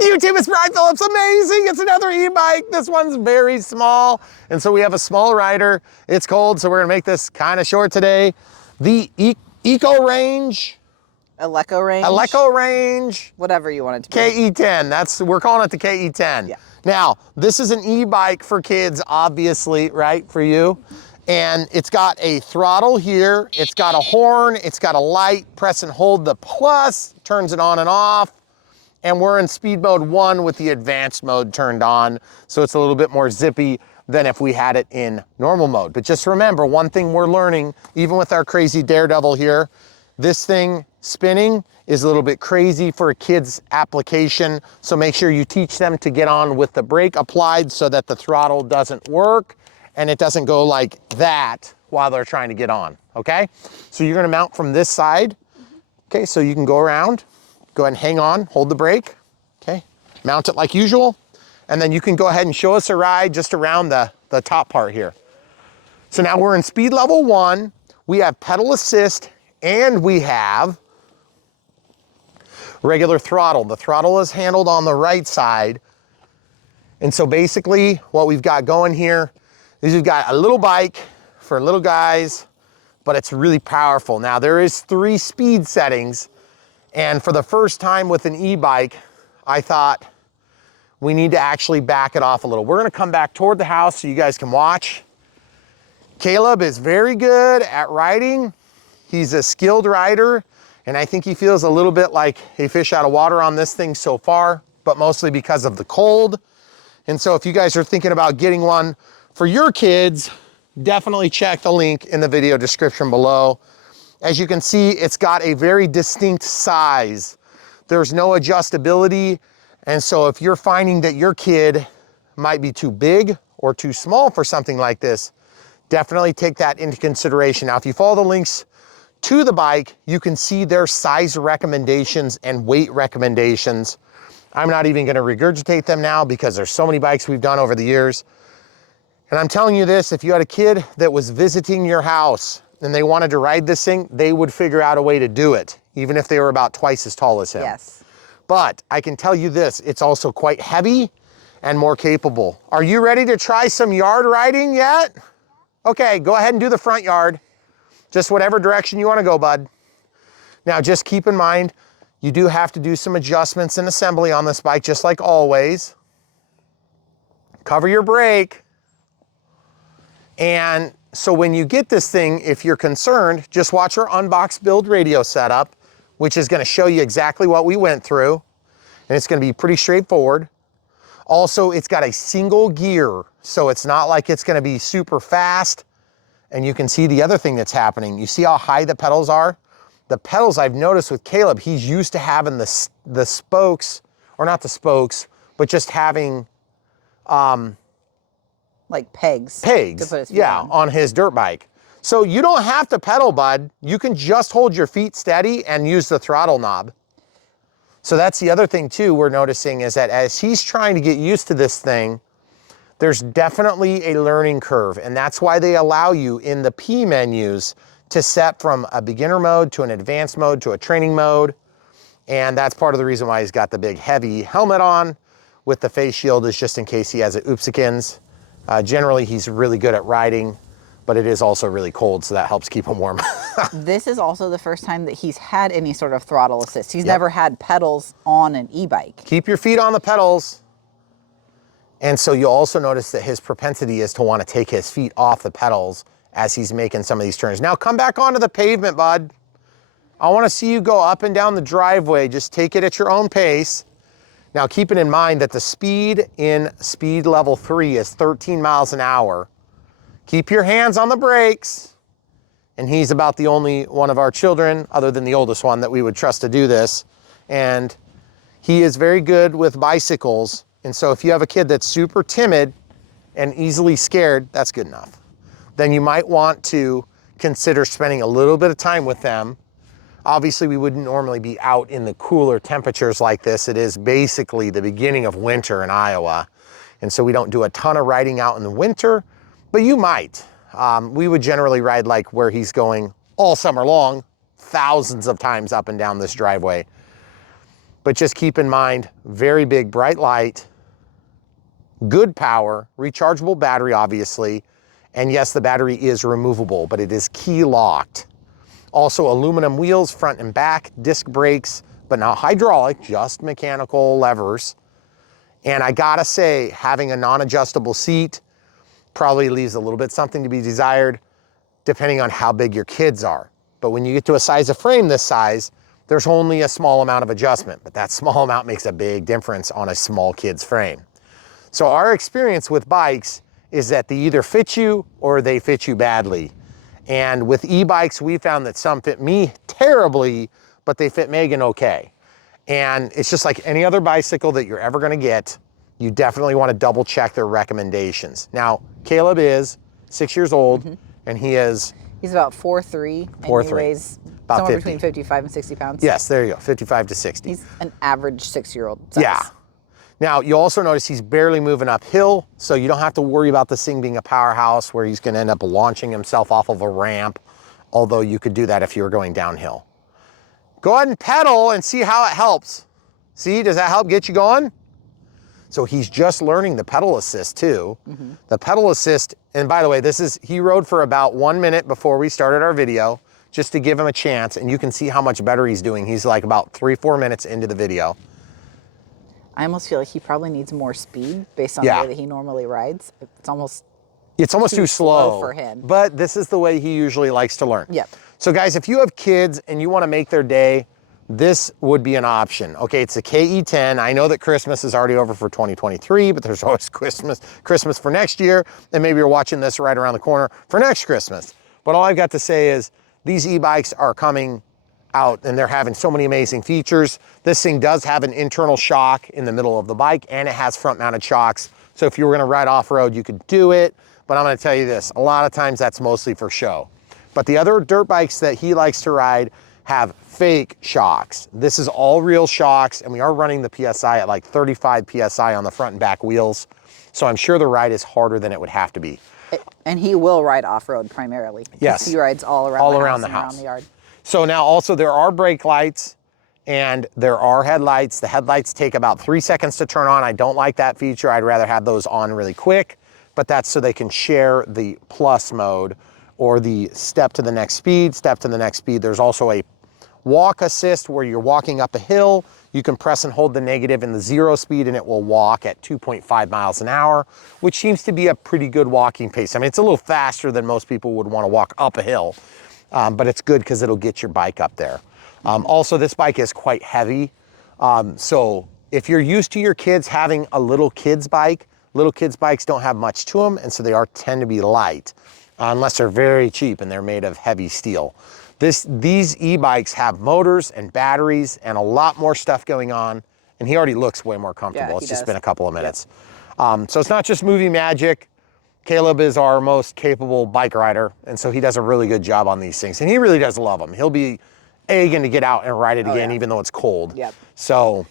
YouTube is Brian Phillips. Amazing. It's another e-bike. This one's very small. And so we have a small rider. It's cold, so we're going to make this kind of short today. The Elecorange. Elecorange. Whatever you want it to be. KE10. We're calling it the KE10. Yeah. Now, this is an e-bike for kids, obviously, right, for you. And it's got a throttle here. It's got a horn. It's got a light. Press and hold the plus. Turns it on and off. And we're in speed mode 1 with the advanced mode turned on. So it's a little bit more zippy than if we had it in normal mode. But just remember, one thing we're learning, even with our crazy Daredevil here, this thing spinning is a little bit crazy for a kid's application. So make sure you teach them to get on with the brake applied so that the throttle doesn't work and it doesn't go like that while they're trying to get on, okay? So you're gonna mount from this side. Okay, so you can go around. Go ahead and hang on, hold the brake, okay? Mount it like usual, and then you can go ahead and show us a ride just around the top part here. So now we're in speed level 1, we have pedal assist, and we have regular throttle. The throttle is handled on the right side. And so basically what we've got going here is we've got a little bike for little guys, but it's really powerful. Now there is 3 speed settings. And for the first time with an e-bike, I thought we need to actually back it off a little. We're gonna come back toward the house so you guys can watch. Caleb is very good at riding. He's a skilled rider, and I think he feels a little bit like a fish out of water on this thing so far, but mostly because of the cold. And so if you guys are thinking about getting one for your kids, definitely check the link in the video description below. As you can see, it's got a very distinct size. There's no adjustability. And so if you're finding that your kid might be too big or too small for something like this, definitely take that into consideration. Now, if you follow the links to the bike, you can see their size recommendations and weight recommendations. I'm not even gonna regurgitate them now because there's so many bikes we've done over the years. And I'm telling you this, if you had a kid that was visiting your house and they wanted to ride this thing, they would figure out a way to do it, even if they were about twice as tall as him. Yes. But I can tell you this, it's also quite heavy and more capable. Are you ready to try some yard riding yet? Okay, go ahead and do the front yard. Just whatever direction you wanna go, bud. Now just keep in mind, you do have to do some adjustments in assembly on this bike, just like always. Cover your brake. And so when you get this thing, if you're concerned, just watch our unbox build radio setup, which is gonna show you exactly what we went through. And it's gonna be pretty straightforward. Also, it's got a single gear, so it's not like it's gonna be super fast. And you can see the other thing that's happening. You see how high the pedals are? The pedals, I've noticed with Caleb, he's used to having the spokes, or not the spokes, but just having like pegs. Pegs, to put his feet yeah, on his dirt bike. So you don't have to pedal, bud. You can just hold your feet steady and use the throttle knob. So that's the other thing too we're noticing is that as he's trying to get used to this thing, there's definitely a learning curve, and that's why they allow you in the P menus to set from a beginner mode to an advanced mode to a training mode. And that's part of the reason why he's got the big heavy helmet on with the face shield, is just in case he has it oopsikins. Generally, he's really good at riding, but it is also really cold, so that helps keep him warm. This is also the first time that he's had any sort of throttle assist. He's never had pedals on an e-bike. Keep your feet on the pedals. And so you'll also notice that his propensity is to want to take his feet off the pedals as he's making some of these turns. Now come back onto the pavement, bud. I want to see you go up and down the driveway. Just take it at your own pace. Now keeping in mind that the speed in speed level 3 is 13 miles an hour. Keep your hands on the brakes. And he's about the only one of our children, other than the oldest one, that we would trust to do this. And he is very good with bicycles. And so if you have a kid that's super timid and easily scared, that's good enough. Then you might want to consider spending a little bit of time with them. Obviously, we wouldn't normally be out in the cooler temperatures like this. It is basically the beginning of winter in Iowa. And so we don't do a ton of riding out in the winter, but you might. We would generally ride like where he's going all summer long, thousands of times up and down this driveway. but just keep in mind, very big, bright light, good power, rechargeable battery, obviously. And yes, the battery is removable, but it is key locked. Also aluminum wheels, front and back, disc brakes, but not hydraulic, just mechanical levers. And I gotta say, having a non-adjustable seat probably leaves a little bit something to be desired, depending on how big your kids are. But when you get to a size of frame this size, there's only a small amount of adjustment, but that small amount makes a big difference on a small kid's frame. So our experience with bikes is that they either fit you or they fit you badly. And with e-bikes, we found that some fit me terribly, but they fit Megan okay. And it's just like any other bicycle that you're ever gonna get, you definitely wanna double check their recommendations. Now, Caleb is 6 years old, and he's about 4'3", and he weighs about somewhere 50. between 55 and 60 pounds. Yes, there you go, 55 to 60. He's an average 6-year-old size. Yeah. Now, you also notice he's barely moving uphill, so you don't have to worry about this thing being a powerhouse where he's gonna end up launching himself off of a ramp, although you could do that if you were going downhill. Go ahead and pedal and see how it helps. See, does that help get you going? So he's just learning the pedal assist too. The pedal assist, and by the way, he rode for about 1 minute before we started our video, just to give him a chance, and you can see how much better he's doing. He's like about 3-4 minutes into the video. I almost feel like he probably needs more speed based on the way that he normally rides. It's almost too slow for him. But this is the way he usually likes to learn. Yep. So guys, if you have kids and you want to make their day, this would be an option. Okay, it's a KE10. I know that Christmas is already over for 2023, but there's always Christmas for next year, and maybe you're watching this right around the corner for next Christmas. But all I've got to say is these e-bikes are coming out and they're having so many amazing features. This thing does have an internal shock in the middle of the bike, and it has front mounted shocks. So if you were gonna ride off-road, you could do it. But I'm gonna tell you this, a lot of times that's mostly for show. But the other dirt bikes that he likes to ride have fake shocks. This is all real shocks, and we are running the PSI at like 35 PSI on the front and back wheels. So I'm sure the ride is harder than it would have to be. And he will ride off-road primarily. Yes. He rides all around the house. Around the yard. So now also there are brake lights and there are headlights. The headlights take about 3 seconds to turn on. I don't like that feature. I'd rather have those on really quick, but that's so they can share the plus mode or the step to the next speed, There's also a walk assist where you're walking up a hill. You can press and hold the negative in the 0 speed and it will walk at 2.5 miles an hour, which seems to be a pretty good walking pace. I mean, it's a little faster than most people would want to walk up a hill, but it's good because it'll get your bike up there. Also, this bike is quite heavy. So if you're used to your kids having a little kids bikes don't have much to them, and so they tend to be light, unless they're very cheap and they're made of heavy steel. These e-bikes have motors and batteries and a lot more stuff going on, and he already looks way more comfortable. It's just been a couple of minutes. Yep. So it's not just movie magic. Caleb is our most capable bike rider, and so he does a really good job on these things, and he really does love them. He'll be egging to get out and ride it again, even though it's cold. Yep. So.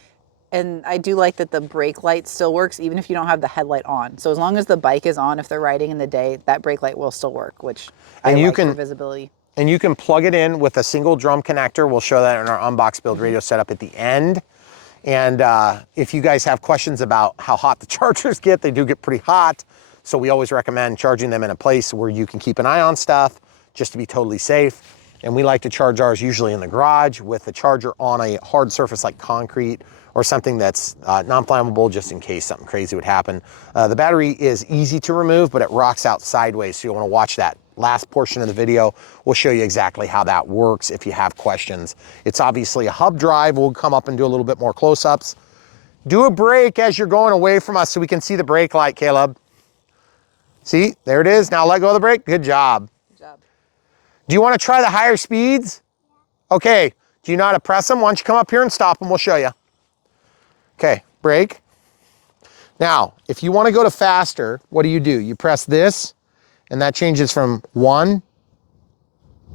And I do like that the brake light still works even if you don't have the headlight on. So as long as the bike is on, if they're riding in the day, that brake light will still work, which I like for visibility. And you can plug it in with a single drum connector. We'll show that in our Unbox Build Radio setup at the end. And if you guys have questions about how hot the chargers get, they do get pretty hot. So we always recommend charging them in a place where you can keep an eye on stuff, just to be totally safe. And we like to charge ours usually in the garage with the charger on a hard surface like concrete or something that's non-flammable, just in case something crazy would happen. The battery is easy to remove, but it rocks out sideways, so you'll want to watch that last portion of the video. We'll show you exactly how that works if you have questions. It's obviously a hub drive. We'll come up and do a little bit more close-ups. Do a brake as you're going away from us so we can see the brake light, Caleb. See, there it is. Now let go of the brake. Good job. Good job. Do you want to try the higher speeds? Okay. Do you know how to press them? Why don't you come up here and stop them? We'll show you. Okay, brake. Now, if you want to go to faster, what do? You press this, and that changes from 1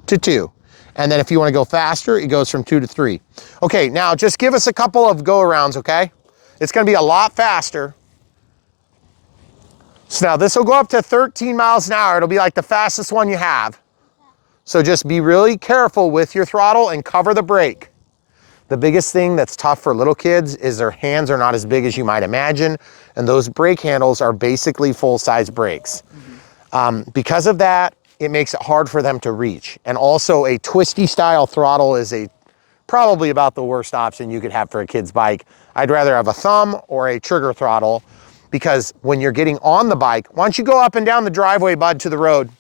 to 2. And then if you want to go faster, it goes from 2 to 3. Okay, now just give us a couple of go-arounds, okay? It's going to be a lot faster. So now this will go up to 13 miles an hour. It'll be like the fastest one you have. So just be really careful with your throttle and cover the brake. The biggest thing that's tough for little kids is their hands are not as big as you might imagine, and those brake handles are basically full-size brakes. Because of that, it makes it hard for them to reach. And also a twisty style throttle is probably about the worst option you could have for a kid's bike. I'd rather have a thumb or a trigger throttle, because when you're getting on the bike, why don't you go up and down the driveway, bud, to the road?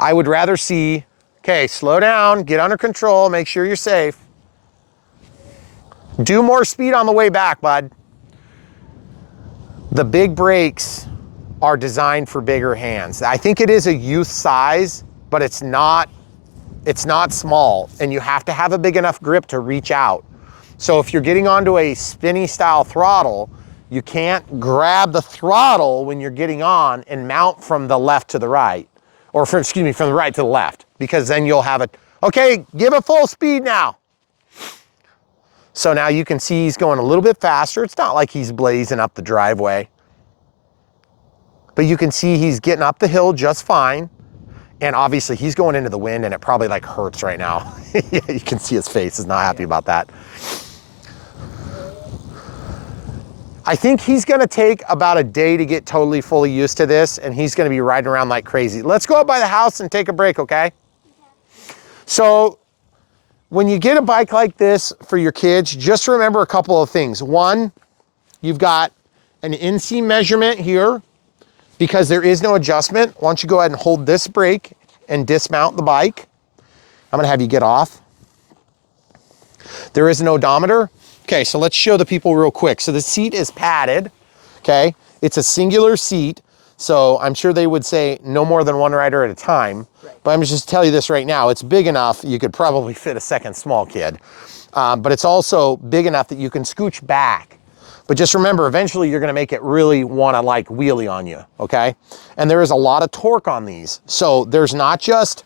I would rather see, okay, slow down, get under control, make sure you're safe. Do more speed on the way back, bud. The big brakes are designed for bigger hands. I think it is a youth size, but it's not small, and you have to have a big enough grip to reach out. So if you're getting onto a spinny style throttle, you can't grab the throttle when you're getting on and mount from the left to the right, or from the right to the left, because then you'll have it, okay, give it full speed now. So now you can see he's going a little bit faster. It's not like he's blazing up the driveway, but you can see he's getting up the hill just fine. And obviously he's going into the wind, and it probably like hurts right now. You can see his face is not happy about that. I think he's gonna take about a day to get totally fully used to this, and he's gonna be riding around like crazy. Let's go up by the house and take a break, okay? So when you get a bike like this for your kids, just remember a couple of things. One, you've got an inseam measurement here, because there is no adjustment. Why don't you go ahead and hold this brake and dismount the bike. I'm gonna have you get off. There is an odometer. Okay, so let's show the people real quick. So the seat is padded, okay? It's a singular seat, so I'm sure they would say no more than one rider at a time. Right. But I'm just tell you this right now, it's big enough you could probably fit a second small kid. But it's also big enough that you can scooch back. But just remember, eventually you're gonna make it really wanna like wheelie on you, okay? And there is a lot of torque on these. So there's not just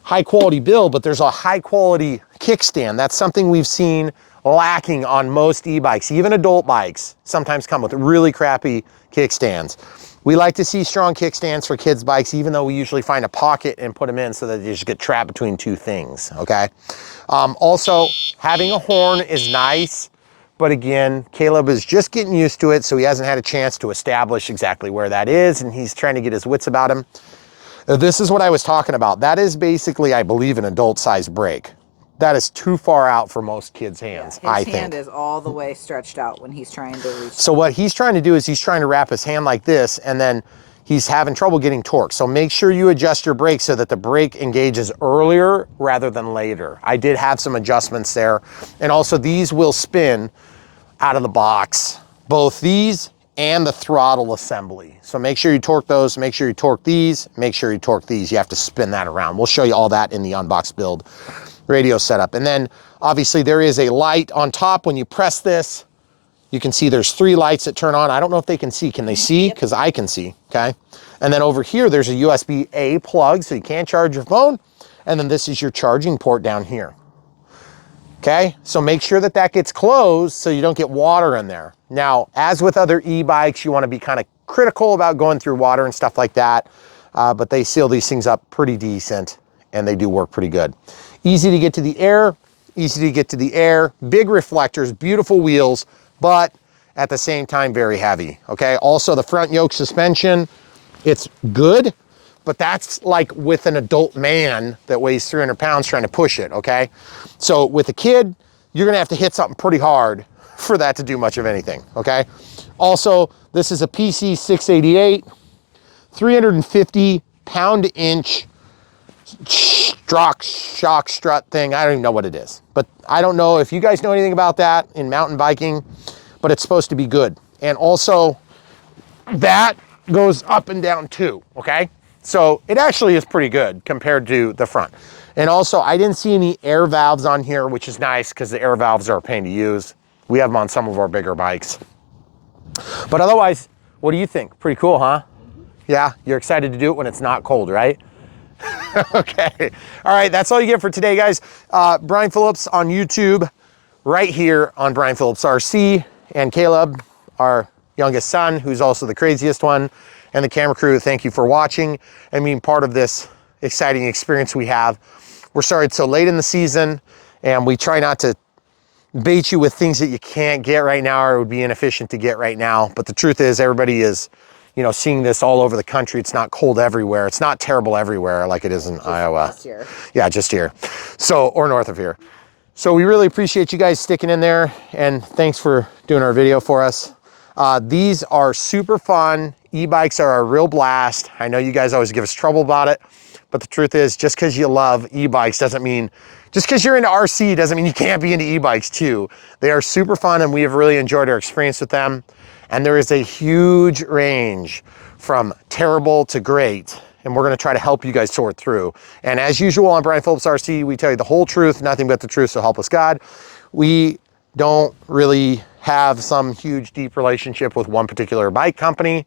high quality build, but there's a high quality kickstand. That's something we've seen lacking on most e-bikes. Even adult bikes sometimes come with really crappy kickstands. We like to see strong kickstands for kids' bikes, even though we usually find a pocket and put them in so that they just get trapped between two things, okay? Also, having a horn is nice. But again, Caleb is just getting used to it, so he hasn't had a chance to establish exactly where that is, and he's trying to get his wits about him. This is what I was talking about. That is basically, I believe, an adult-sized brake. That is too far out for most kids' hands, I think. His hand is all the way stretched out when he's trying to reach. So what he's trying to do is he's trying to wrap his hand like this, and then he's having trouble getting torque. So make sure you adjust your brake so that the brake engages earlier rather than later. I did have some adjustments there. And also these will spin out of the box, both these and the throttle assembly. So make sure you torque those, make sure you torque these, make sure you torque these. You have to spin that around. We'll show you all that in the unboxed build radio setup. And then obviously there is a light on top. When you press this, you can see there's 3 lights that turn on. I don't know if they can see. Can they see? Because I can see, okay? And then over here, there's a USB-A plug, so you can't charge your phone. And then this is your charging port down here. Okay, so make sure that that gets closed so you don't get water in there. Now, as with other e-bikes, you want to be kind of critical about going through water and stuff like that, but they seal these things up pretty decent, and they do work pretty good. Easy to get to the air, big reflectors, beautiful wheels, but at the same time, very heavy, okay? Also, the front yoke suspension, it's good, but that's like with an adult man that weighs 300 pounds trying to push it, okay? So with a kid, you're gonna have to hit something pretty hard for that to do much of anything, okay? Also, this is a PC 688, 350 pound-inch shock strut thing. I don't even know what it is, but I don't know if you guys know anything about that in mountain biking, but it's supposed to be good. And also, that goes up and down too, okay? So it actually is pretty good compared to the front. And also, I didn't see any air valves on here, which is nice because the air valves are a pain to use. We have them on some of our bigger bikes. But otherwise, what do you think? Pretty cool, huh? Yeah, you're excited to do it when it's not cold, right? Okay, all right, that's all you get for today, guys. Brian Phillips on YouTube, right here on Brian Phillips RC, and Caleb, our youngest son, who's also the craziest one, and the camera crew, thank you for watching and being part of this exciting experience we have. We're sorry it's so late in the season, And we try not to bait you with things that you can't get right now or it would be inefficient to get right now. But the truth is everybody is, you know, seeing this all over the country. It's not cold everywhere. It's not terrible everywhere like it is in Iowa. Just here. Yeah, just here. So, or north of here. So we really appreciate you guys sticking in there and thanks for doing our video for us. These are super fun. E-bikes are a real blast. I know you guys always give us trouble about it, but the truth is just because you love e-bikes doesn't mean, just because you're into RC doesn't mean you can't be into e-bikes too. They are super fun and we have really enjoyed our experience with them. And there is a huge range from terrible to great. And we're gonna try to help you guys sort through. And as usual on Brian Phillips RC, we tell you the whole truth, nothing but the truth, so help us God. We don't really have some huge, deep relationship with one particular bike company.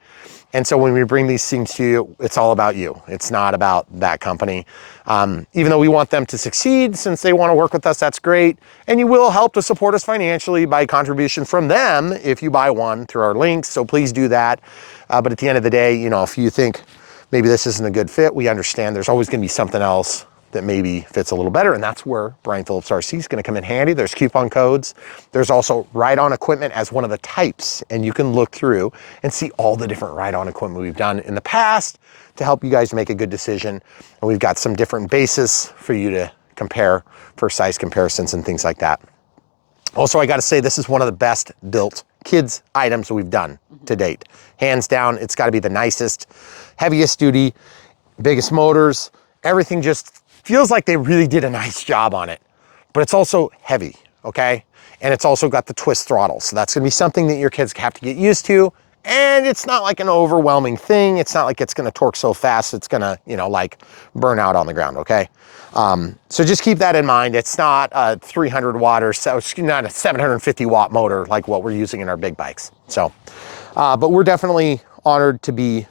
And so when we bring these things to you, it's all about you. It's not about that company. Even though we want them to succeed, since they want to work with us, that's great. And you will help to support us financially by contribution from them if you buy one through our links. So please do that. But at the end of the day, you know, if you think maybe this isn't a good fit, we understand there's always going to be something else that maybe fits a little better. And that's where Brian Phillips RC is going to come in handy. There's coupon codes. There's also ride-on equipment as one of the types. And you can look through and see all the different ride-on equipment we've done in the past to help you guys make a good decision. And we've got some different bases for you to compare for size comparisons and things like that. Also, I got to say, this is one of the best built kids items that we've done to date. Hands down, it's got to be the nicest, heaviest duty, biggest motors. Everything just feels like they really did a nice job on it, but it's also heavy, okay? And it's also got the twist throttle. So that's gonna be something that your kids have to get used to. And it's not like an overwhelming thing. It's not like it's gonna torque so fast, it's gonna, you know, like burn out on the ground, okay? So just keep that in mind. It's not a 300 watt or so, not a 750 watt motor like what we're using in our big bikes. So, but we're definitely honored to be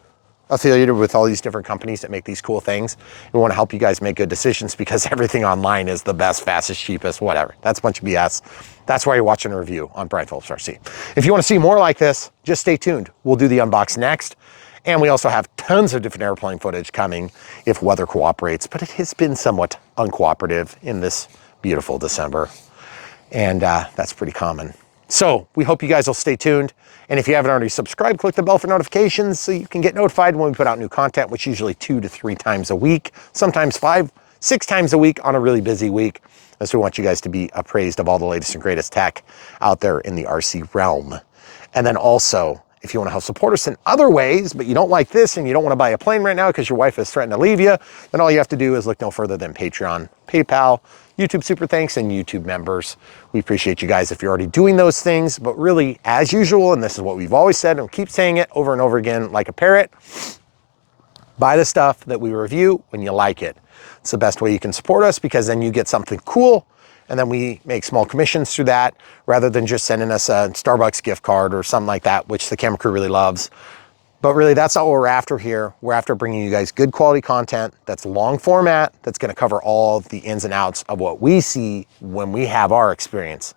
affiliated with all these different companies that make these cool things. We want to help you guys make good decisions because everything online is the best, fastest, cheapest, whatever. That's a bunch of BS. That's why you're watching a review on Brian Phillips RC. If you want to see more like this, just stay tuned. We'll do the unbox next. And we also have tons of different airplane footage coming if weather cooperates, but it has been somewhat uncooperative in this beautiful December. And that's pretty common. So we hope you guys will stay tuned. And if you haven't already subscribed, click the bell for notifications so you can get notified when we put out new content, which is usually 2 to 3 times a week, sometimes 5, 6 times a week on a really busy week. As we want you guys to be appraised of all the latest and greatest tech out there in the RC realm. And then also, if you want to help support us in other ways, but you don't like this and you don't want to buy a plane right now because your wife has threatened to leave you, then all you have to do is look no further than Patreon, PayPal, YouTube Super Thanks, and YouTube members. We appreciate you guys if you're already doing those things, but really, as usual, and this is what we've always said, and we'll keep saying it over and over again like a parrot, buy the stuff that we review when you like it. It's the best way you can support us because then you get something cool, and then we make small commissions through that rather than just sending us a Starbucks gift card or something like that, which the camera crew really loves. But really, that's not what we're after here. We're after bringing you guys good quality content that's long format, that's gonna cover all of the ins and outs of what we see when we have our experience.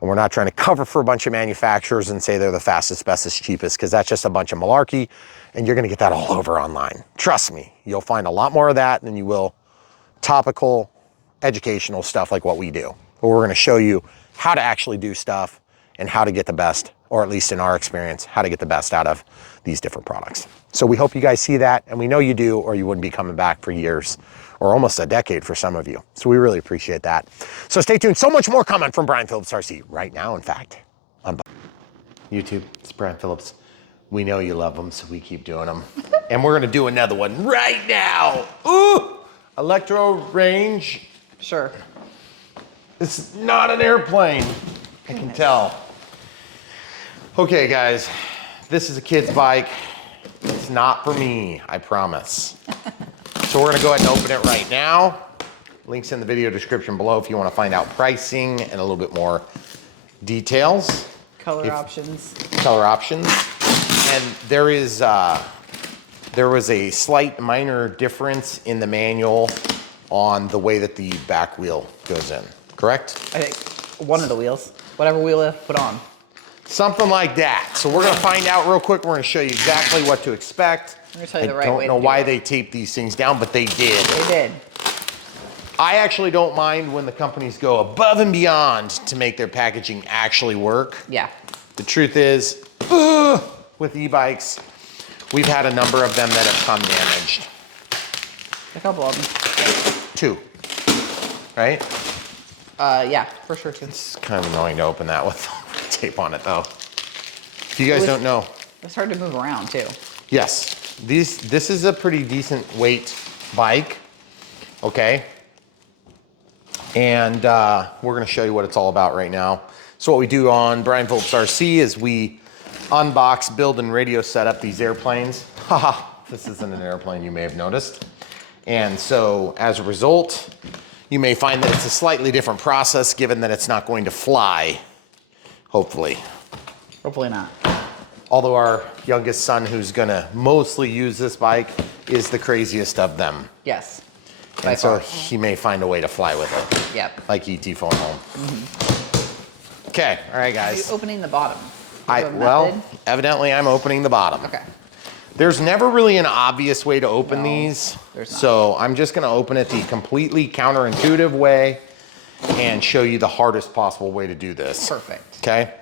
And we're not trying to cover for a bunch of manufacturers and say they're the fastest, bestest, cheapest, because that's just a bunch of malarkey, and you're gonna get that all over online. Trust me, you'll find a lot more of that than you will topical, educational stuff like what we do. But we're gonna show you how to actually do stuff and how to get the best, or at least in our experience, how to get the best out of these different products. So we hope you guys see that, and we know you do, or you wouldn't be coming back for years, or almost a decade for some of you. So we really appreciate that. So stay tuned, so much more coming from Brian Phillips RC right now, in fact. On YouTube, it's Brian Phillips. We know you love them, so we keep doing them. And we're gonna do another one right now. Ooh, Elecorange. Sure. It's not an airplane, I can tell. Okay, guys, this is a kid's bike. It's not for me, I promise. So we're gonna go ahead and open it right now. Links in the video description below if you wanna find out pricing and a little bit more details. Color options. Color options. And there was a slight minor difference in the manual on the way that the back wheel goes in, correct? I think one of the wheels, whatever wheel they put on. Something like that. So we're gonna find out real quick. We're gonna show you exactly what to expect. I'm gonna tell you the right way I don't know why they taped these things down, but they did. They did. I actually don't mind when the companies go above and beyond to make their packaging actually work. Yeah. The truth is, with e-bikes, we've had a number of them that have come damaged. A couple of them. 2, right? Yeah, for sure too. It's kind of annoying to open that with tape on it though. If you guys don't know. It's hard to move around too. Yes, this is a pretty decent weight bike, okay? And we're gonna show you what it's all about right now. So what we do on Brian Phillips RC is we unbox, build, and radio set up these airplanes. Haha, this isn't an airplane, you may have noticed. And so as a result, you may find that it's a slightly different process given that it's not going to fly, hopefully. Hopefully not. Although our youngest son, who's gonna mostly use this bike, is the craziest of them. Yes. And so he may find a way to fly with it. Yep. Like ET phone home. Okay, all right guys. Are you opening the bottom? Well, evidently I'm opening the bottom. Okay. There's never really an obvious way to open these. There's not. So I'm just gonna open it the completely counterintuitive way and show you the hardest possible way to do this. Perfect. Okay.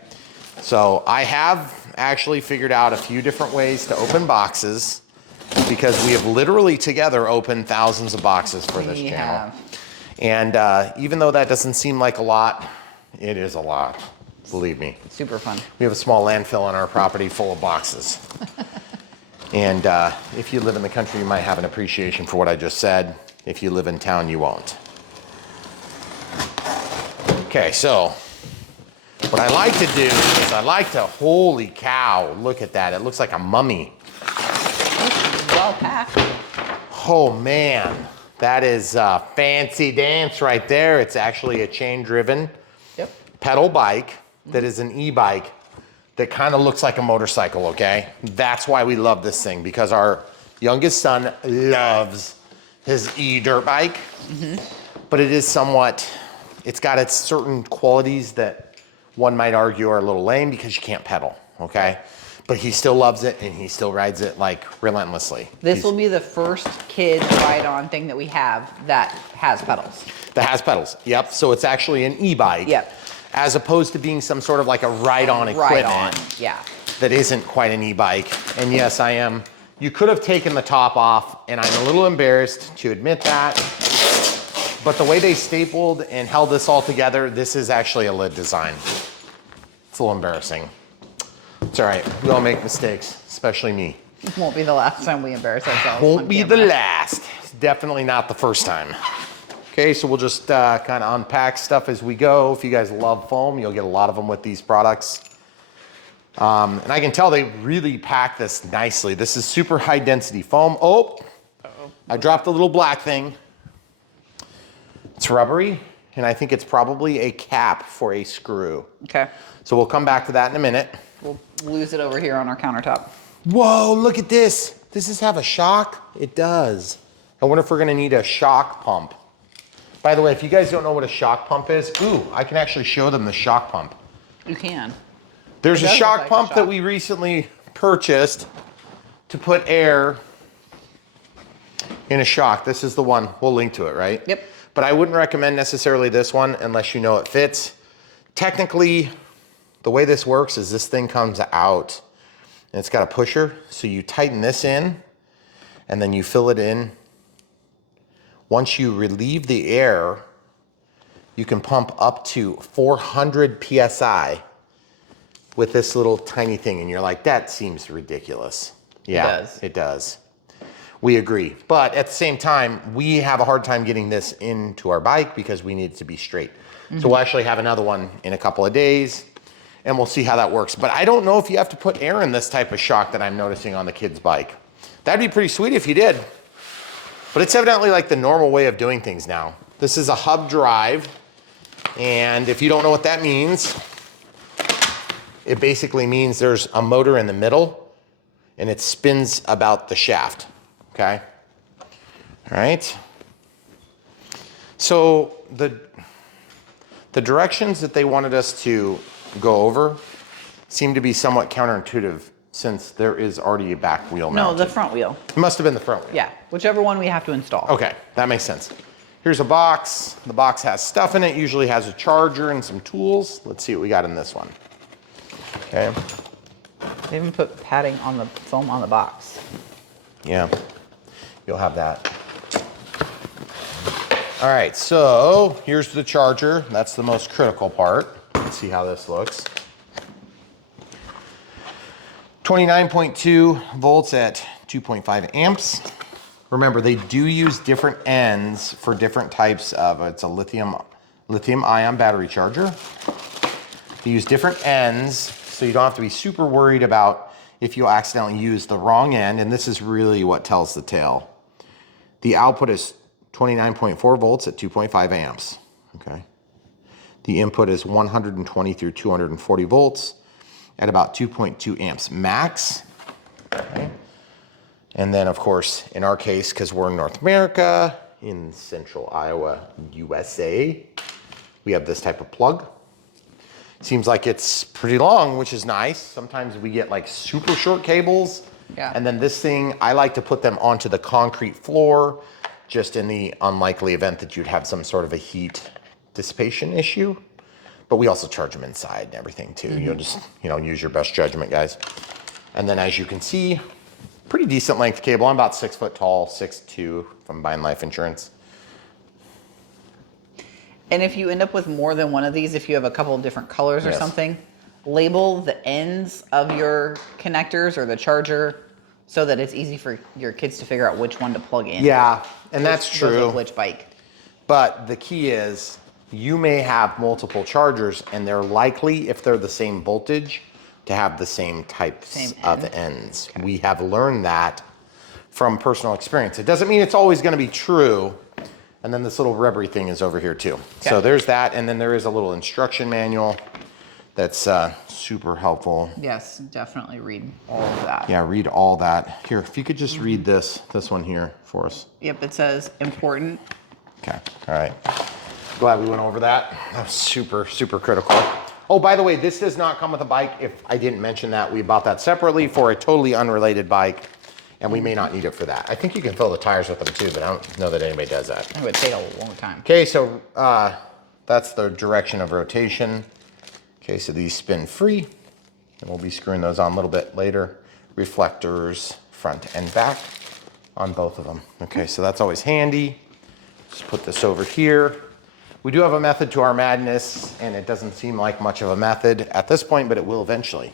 So I have actually figured out a few different ways to open boxes because we have literally together opened thousands of boxes for this channel. And even though that doesn't seem like a lot, it is a lot, believe me. Super fun. We have a small landfill on our property full of boxes. And if you live in the country, you might have an appreciation for what I just said. If you live in town, you won't. Okay, so what I like to do is I like to, holy cow, look at that. It looks like a mummy. Well packed. Oh man, that is a fancy dance right there. It's actually a chain driven pedal bike that is an e-bike that kind of looks like a motorcycle, okay? That's why we love this thing, because our youngest son loves his e-dirt bike, but it is somewhat, it's got its certain qualities that one might argue are a little lame because you can't pedal, okay? But he still loves it and he still rides it like relentlessly. This will be the first kid ride-on thing that we have that has pedals. That has pedals, yep. So it's actually an e-bike. Yep. As opposed to being some sort of like a ride-on equipment. Ride-on, yeah. That isn't quite an e-bike. And yes, I am. You could have taken the top off, and I'm a little embarrassed to admit that. But the way they stapled and held this all together, this is actually a lid design. It's a little embarrassing. It's all right. We all make mistakes, especially me. It won't be the last time we embarrass ourselves. Won't be the last. It's definitely not the first time. Okay, so we'll just kind of unpack stuff as we go. If you guys love foam, you'll get a lot of them with these products. And I can tell they really pack this nicely. This is super high density foam. Oh, I dropped a little black thing. It's rubbery, and I think it's probably a cap for a screw. Okay. So we'll come back to that in a minute. We'll lose it over here on our countertop. Whoa, look at this. Does this have a shock? It does. I wonder if we're gonna need a shock pump. By the way, if you guys don't know what a shock pump is, I can actually show them the shock pump. You can. There's a shock pump that we recently purchased to put air in a shock. This is the one. We'll link to it, right? Yep. But I wouldn't recommend necessarily this one unless you know it fits. Technically, the way this works is this thing comes out and it's got a pusher. So you tighten this in and then you fill it in. Once you relieve the air, you can pump up to 400 PSI with this little tiny thing. And you're like, that seems ridiculous. Yeah, it does. We agree. But at the same time, we have a hard time getting this into our bike because we need it to be straight. So we'll actually have another one in a couple of days and we'll see how that works. But I don't know if you have to put air in this type of shock that I'm noticing on the kid's bike. That'd be pretty sweet if you did. But it's evidently like the normal way of doing things now. This is a hub drive. And if you don't know what that means, it basically means there's a motor in the middle and it spins about the shaft, okay? All right. So the directions that they wanted us to go over seem to be somewhat counterintuitive since there is already a back wheel mounted. No, the front wheel. It must have been the front wheel. Yeah, whichever one we have to install. Okay, that makes sense. Here's a box. The box has stuff in it, usually has a charger and some tools. Let's see what we got in this one. Okay. They even put padding on the foam on the box. Yeah, you'll have that. All right, so here's the charger. That's the most critical part. Let's see how this looks. 29.2 volts at 2.5 amps. Remember, they do use different ends for different types of, it's a lithium ion battery charger. They use different ends, so you don't have to be super worried about if you accidentally use the wrong end, and this is really what tells the tale. The output is 29.4 volts at 2.5 amps, okay? The input is 120 through 240 volts at about 2.2 amps max, okay? And then, of course, in our case, because we're in North America, in central Iowa, USA, we have this type of plug. Seems like it's pretty long, which is nice. Sometimes we get like super short cables. Yeah. And then this thing, I like to put them onto the concrete floor, just in the unlikely event that you'd have some sort of a heat dissipation issue. But we also charge them inside and everything too. You'll just, use your best judgment, guys. And then as you can see, pretty decent length cable. I'm about 6 foot tall, 6'2" from buying life insurance. And if you end up with more than one of these, if you have a couple of different colors or something, label the ends of your connectors or the charger so that it's easy for your kids to figure out which one to plug in. Yeah, and that's true. Which bike. But the key is you may have multiple chargers and they're likely, if they're the same voltage, to have the same types of ends. Okay. We have learned that from personal experience. It doesn't mean it's always going to be true. And then this little rubbery thing is over here too. Okay. So there's that, and then there is a little instruction manual that's super helpful. Yes, definitely read all of that. Yeah, read all that. Here, if you could just read this one here for us. Yep, it says important. Okay, all right. Glad we went over that. That was super, super critical. Oh, by the way, this does not come with a bike. If I didn't mention that, we bought that separately for a totally unrelated bike, and we may not need it for that. I think you can fill the tires with them too, but I don't know that anybody does that. It would take a long time. Okay, so that's the direction of rotation. Okay, so these spin free, and we'll be screwing those on a little bit later. Reflectors, front and back on both of them. Okay, so that's always handy. Just put this over here. We do have a method to our madness, and it doesn't seem like much of a method at this point, but it will eventually.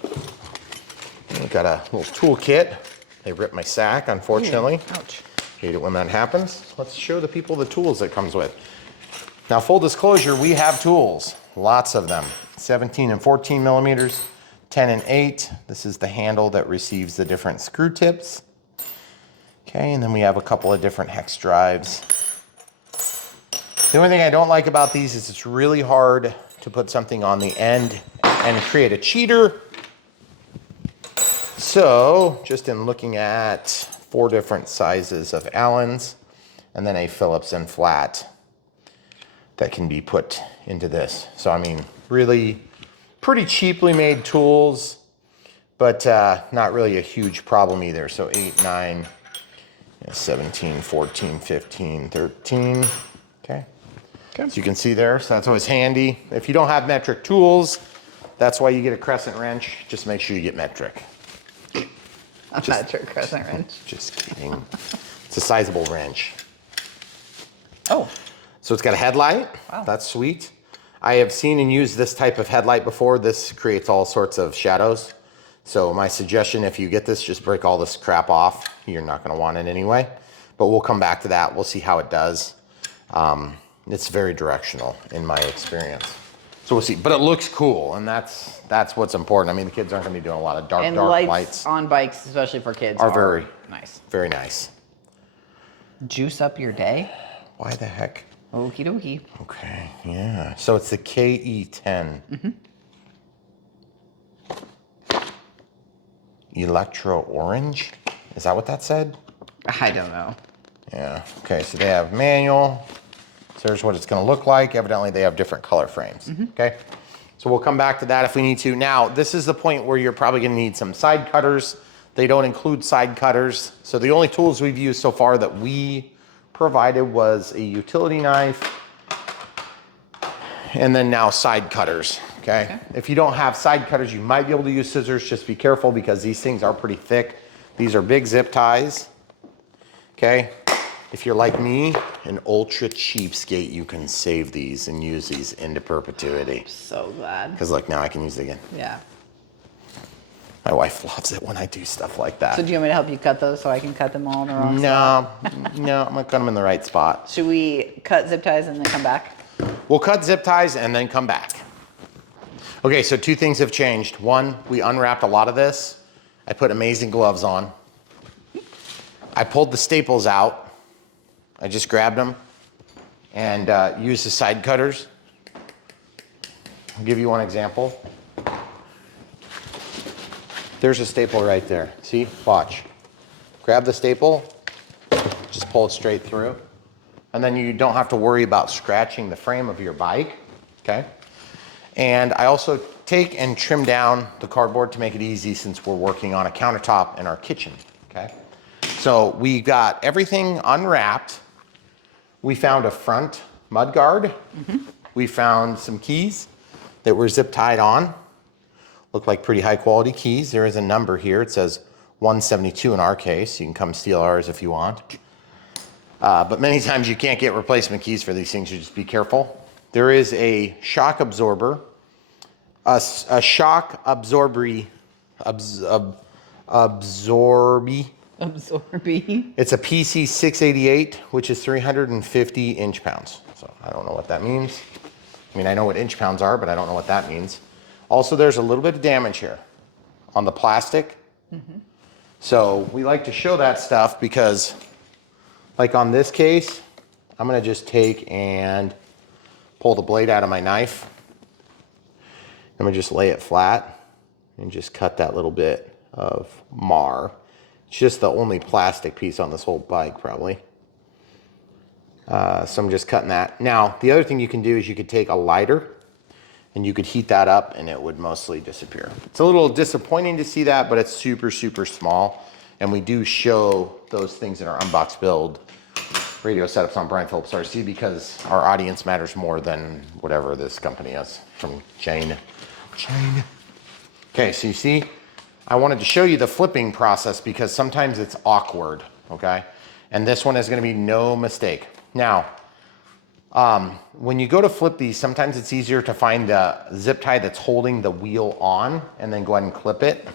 We've got a little toolkit. They ripped my sack, unfortunately. Ouch. Hate it when that happens. Let's show the people the tools it comes with. Now, full disclosure, we have tools, lots of them. 17 and 14 millimeters, 10 and 8. This is the handle that receives the different screw tips. Okay, and then we have a couple of different hex drives. The only thing I don't like about these is it's really hard to put something on the end and create a cheater. So, just in looking at 4 different sizes of Allens, and then a Phillips and flat that can be put into this. So, I mean, really pretty cheaply made tools, but not really a huge problem either. So 8, 9, 17, 14, 15, 13, okay. So you can see there, so that's always handy. If you don't have metric tools, that's why you get a crescent wrench. Just make sure you get metric. Metric crescent wrench. Just kidding. It's a sizable wrench. Oh. So it's got a headlight. Wow. That's sweet. I have seen and used this type of headlight before. This creates all sorts of shadows. So my suggestion, if you get this, just break all this crap off. You're not going to want it anyway. But we'll come back to that. We'll see how it does. It's very directional in my experience. So we'll see. But it looks cool, and that's what's important. I mean, the kids aren't going to be doing a lot of dark lights. On bikes, especially for kids, are very nice. Very nice. Juice up your day? Why the heck? Okie dokie. Okay, yeah. So it's the KE10. Elecorange? Is that what that said? I don't know. Yeah. Okay, so they have manual. So there's what it's going to look like. Evidently, they have different color frames. Okay. So we'll come back to that if we need to. Now, this is the point where you're probably going to need some side cutters. They don't include side cutters. So the only tools we've used so far that we provided was a utility knife, and then now side cutters, okay? If you don't have side cutters, you might be able to use scissors. Just be careful because these things are pretty thick. These are big zip ties, okay? If you're like me, an ultra cheapskate, you can save these and use these into perpetuity. So glad. Because look, now I can use it again. Yeah. My wife loves it when I do stuff like that. So do you want me to help you cut those so I can cut them all in the wrong spot? No, I'm gonna cut them in the right spot. Should we cut zip ties and then come back? We'll cut zip ties and then come back. Okay, so two things have changed. One, we unwrapped a lot of this. I put amazing gloves on. I pulled the staples out. I just grabbed them and used the side cutters. I'll give you one example. There's a staple right there. See, watch. Grab the staple, just pull it straight through. And then you don't have to worry about scratching the frame of your bike, okay? And I also take and trim down the cardboard to make it easy since we're working on a countertop in our kitchen, okay? So we got everything unwrapped. We found a front mud guard. We found some keys that were zip tied on. Look like pretty high quality keys. There is a number here. It says 172 in our case. You can come steal ours if you want. But many times you can't get replacement keys for these things. You just be careful. There is a shock absorber, a shock absorby. It's a PC688, which is 350 inch-pounds. So I don't know what that means. I mean, I know what inch-pounds are, but I don't know what that means. Also, there's a little bit of damage here on the plastic. So we like to show that stuff because, like on this case, I'm gonna just take and pull the blade out of my knife. I'm gonna just lay it flat and just cut that little bit of mar. It's just the only plastic piece on this whole bike, probably. So I'm just cutting that. Now, the other thing you can do is you could take a lighter and you could heat that up and it would mostly disappear. It's a little disappointing to see that, but it's super, super small. And we do show those things in our unbox build radio setups on Brian Phillips RC because our audience matters more than whatever this company is from China. Okay, so you see, I wanted to show you the flipping process because sometimes it's awkward, okay? And this one is gonna be no mistake. Now, when you go to flip these, sometimes it's easier to find the zip tie that's holding the wheel on and then go ahead and clip it.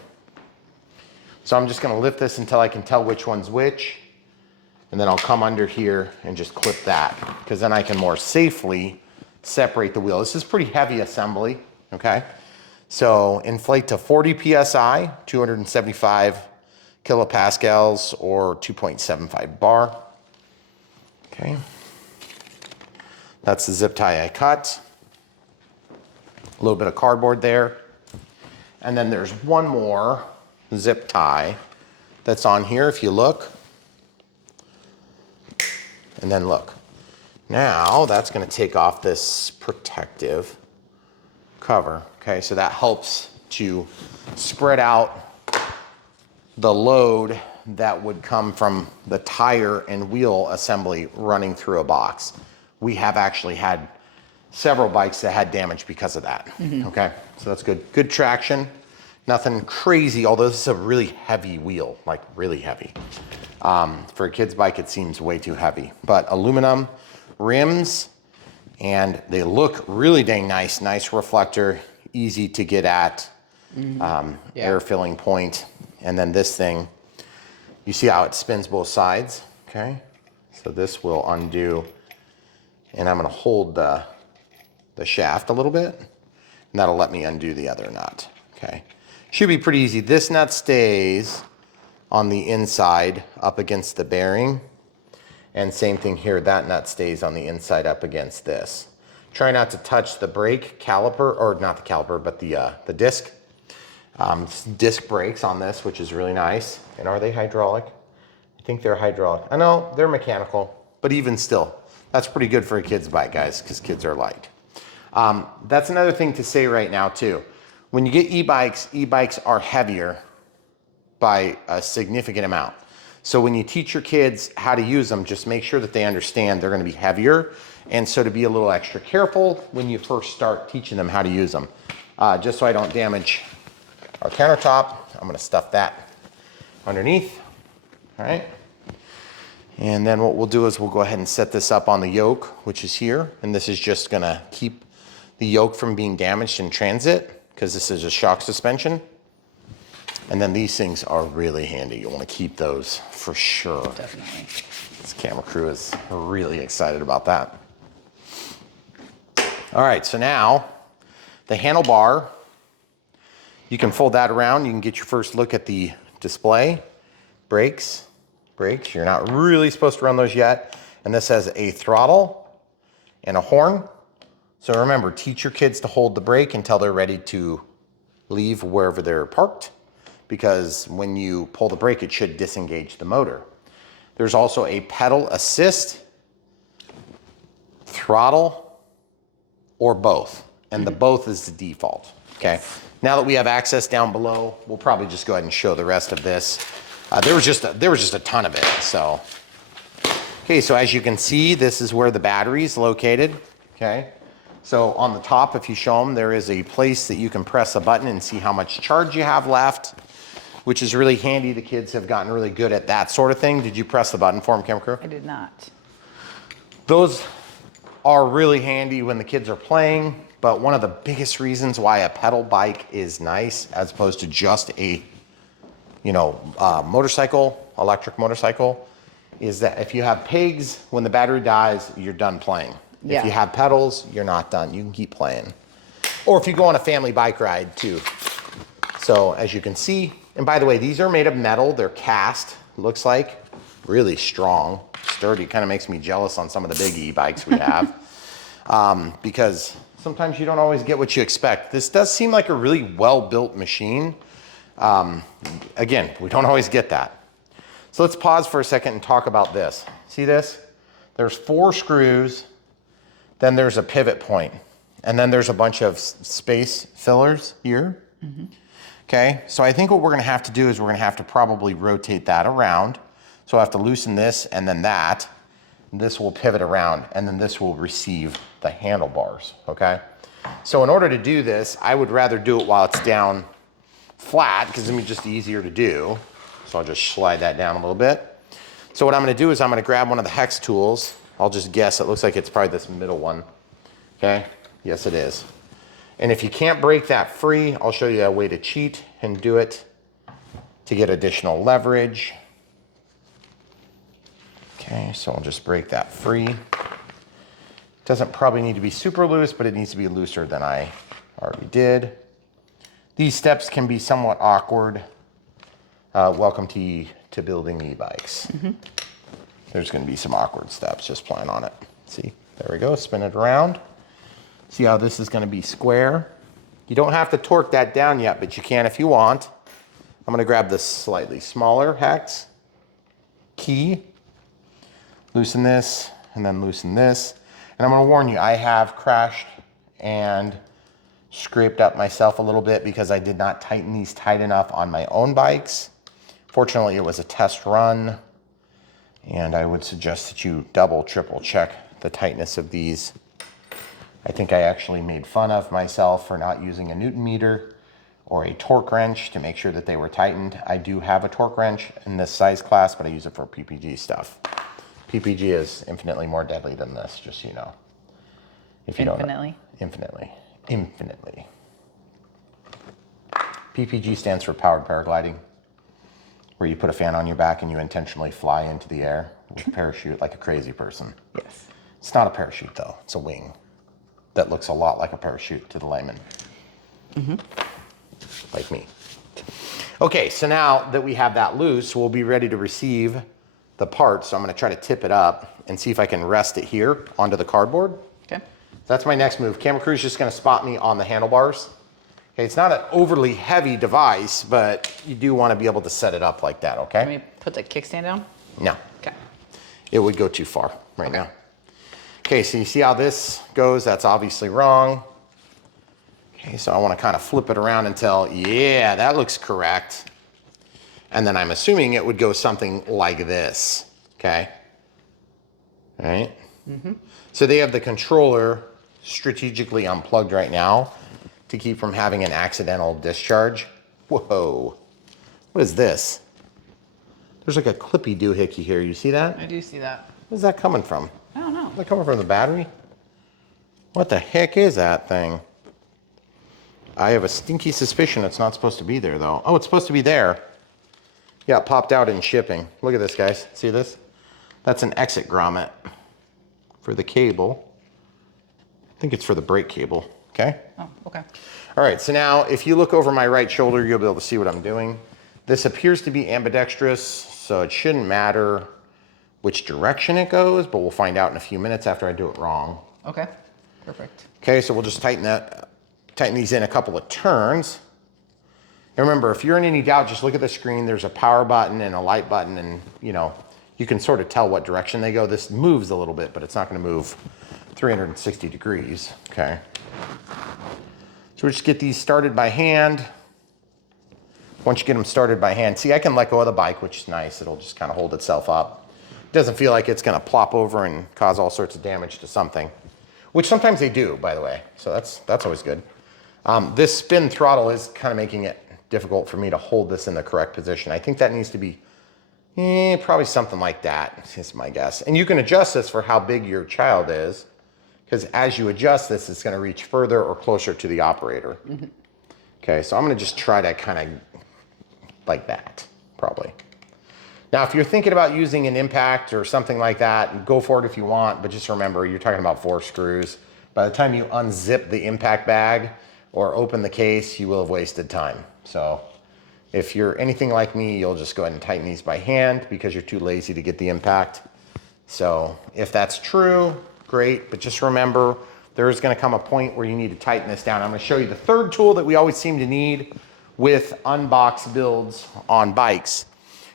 So I'm just gonna lift this until I can tell which one's which. And then I'll come under here and just clip that because then I can more safely separate the wheel. This is pretty heavy assembly, okay? So inflate to 40 PSI, 275 kilopascals or 2.75 bar, okay? That's the zip tie I cut. A little bit of cardboard there. And then there's one more zip tie that's on here if you look. And then look. Now that's gonna take off this protective cover. Okay, so that helps to spread out the load that would come from the tire and wheel assembly running through a box. We have actually had several bikes that had damage because of that. Okay, so that's good. Good traction, nothing crazy, although this is a really heavy wheel, like really heavy. For a kid's bike, it seems way too heavy, but aluminum rims, and they look really dang nice. Nice reflector, easy to get at, air filling point. And then this thing, you see how it spins both sides, okay? So this will undo. And I'm gonna hold the shaft a little bit, and that'll let me undo the other nut, okay? Should be pretty easy. This nut stays on the inside up against the bearing, and same thing here, that nut stays on the inside up against this. Try not to touch the brake caliper, or not the caliper, but the disc. Disc brakes on this, which is really nice. And are they hydraulic? I think they're hydraulic. I know they're mechanical, but even still, that's pretty good for a kid's bike, guys, because kids are light. That's another thing to say right now, too. When you get e-bikes are heavier by a significant amount. So when you teach your kids how to use them, just make sure that they understand they're gonna be heavier. And so to be a little extra careful when you first start teaching them how to use them. Just so I don't damage our countertop, I'm gonna stuff that underneath, all right? And then what we'll do is we'll go ahead and set this up on the yoke, which is here. And this is just gonna keep the yoke from being damaged in transit, because this is a shock suspension. And then these things are really handy. You wanna keep those for sure. Definitely. This camera crew is really excited about that. All right, so now the handlebar, you can fold that around. You can get your first look at the display. Brakes, you're not really supposed to run those yet. And this has a throttle and a horn. So remember, teach your kids to hold the brake until they're ready to leave wherever they're parked, because when you pull the brake, it should disengage the motor. There's also a pedal assist, throttle, or both. And the both is the default, okay? Now that we have access down below, we'll probably just go ahead and show the rest of this. There was just a ton of it, so. Okay, so as you can see, this is where the battery is located, okay? So on the top, if you show them, there is a place that you can press a button and see how much charge you have left, which is really handy. The kids have gotten really good at that sort of thing. Did you press the button for them, camera crew? I did not. Those are really handy when the kids are playing, but one of the biggest reasons why a pedal bike is nice as opposed to just a, motorcycle, electric motorcycle, is that if you have pegs, when the battery dies, you're done playing. Yeah. If you have pedals, you're not done. You can keep playing. Or if you go on a family bike ride too. So as you can see, and by the way, these are made of metal. They're cast, looks like, really strong, sturdy. Kind of makes me jealous on some of the big e-bikes we have. Because sometimes you don't always get what you expect. This does seem like a really well-built machine. Again, we don't always get that. So let's pause for a second and talk about this. See this? There's 4 screws, then there's a pivot point, and then there's a bunch of space fillers here. Mm-hmm. Okay, so I think what we're gonna have to do is we're gonna have to probably rotate that around. So I have to loosen this and then that. And this will pivot around, and then this will receive the handlebars, okay? So in order to do this, I would rather do it while it's down flat, because it's gonna be just easier to do. So I'll just slide that down a little bit. So what I'm gonna do is I'm gonna grab one of the hex tools. I'll just guess, it looks like it's probably this middle one, okay? Yes, it is. And if you can't break that free, I'll show you a way to cheat and do it to get additional leverage. Okay, so I'll just break that free. Doesn't probably need to be super loose, but it needs to be looser than I already did. These steps can be somewhat awkward. Welcome to building e-bikes. Mm-hmm. There's gonna be some awkward steps, just plan on it. See, there we go, spin it around. See how this is gonna be square? You don't have to torque that down yet, but you can if you want. I'm gonna grab this slightly smaller hex key, loosen this, and then loosen this. And I'm gonna warn you, I have crashed and scraped up myself a little bit because I did not tighten these tight enough on my own bikes. Fortunately, it was a test run, and I would suggest that you double, triple check the tightness of these. I think I actually made fun of myself for not using a Newton meter or a torque wrench to make sure that they were tightened. I do have a torque wrench in this size class, but I use it for PPG stuff. PPG is infinitely more deadly than this, just so you know. If you don't know. Infinitely. PPG stands for powered paragliding, where you put a fan on your back and you intentionally fly into the air with a parachute like a crazy person. Yes. It's not a parachute though, it's a wing that looks a lot like a parachute to the layman. Mm-hmm. Like me. Okay, so now that we have that loose, we'll be ready to receive the part. So I'm gonna try to tip it up and see if I can rest it here onto the cardboard. Okay. That's my next move. Camera crew's just gonna spot me on the handlebars. Okay, it's not an overly heavy device, but you do wanna be able to set it up like that, okay? Can we put the kickstand down? No. Okay. It would go too far right now. Okay, so you see how this goes? That's obviously wrong. Okay, so I wanna kind of flip it around until, yeah, that looks correct. And then I'm assuming it would go something like this, okay? All right? So they have the controller strategically unplugged right now to keep from having an accidental discharge. Whoa, what is this? There's like a clippy doohickey here, you see that? I do see that. Where's that coming from? I don't know. Is that coming from the battery? What the heck is that thing? I have a stinky suspicion it's not supposed to be there though. Oh, it's supposed to be there. Yeah, it popped out in shipping. Look at this, guys. See this? That's an exit grommet for the cable. I think it's for the brake cable, okay? Oh, okay. All right, so now if you look over my right shoulder, you'll be able to see what I'm doing. This appears to be ambidextrous, so it shouldn't matter which direction it goes, but we'll find out in a few minutes after I do it wrong. Okay, perfect. Okay, so we'll just tighten these in a couple of turns. And remember, if you're in any doubt, just look at the screen. There's a power button and a light button, and you can sort of tell what direction they go. This moves a little bit, but it's not going to move 360 degrees, okay? So we just get these started by hand. Once you get them started by hand, see, I can let go of the bike, which is nice. It'll just kind of hold itself up. It doesn't feel like it's going to plop over and cause all sorts of damage to something, which sometimes they do, by the way. So that's always good. This spin throttle is kind of making it difficult for me to hold this in the correct position. I think that needs to be probably something like that, is my guess. And you can adjust this for how big your child is, because as you adjust this, it's going to reach further or closer to the operator. Okay, so I'm going to just try to kind of like that, probably. Now, if you're thinking about using an impact or something like that, go for it if you want, but just remember, you're talking about 4 screws. By the time you unzip the impact bag or open the case, you will have wasted time. So if you're anything like me, you'll just go ahead and tighten these by hand because you're too lazy to get the impact. So if that's true, great, but just remember, there is going to come a point where you need to tighten this down. I'm going to show you the third tool that we always seem to need with unboxed builds on bikes.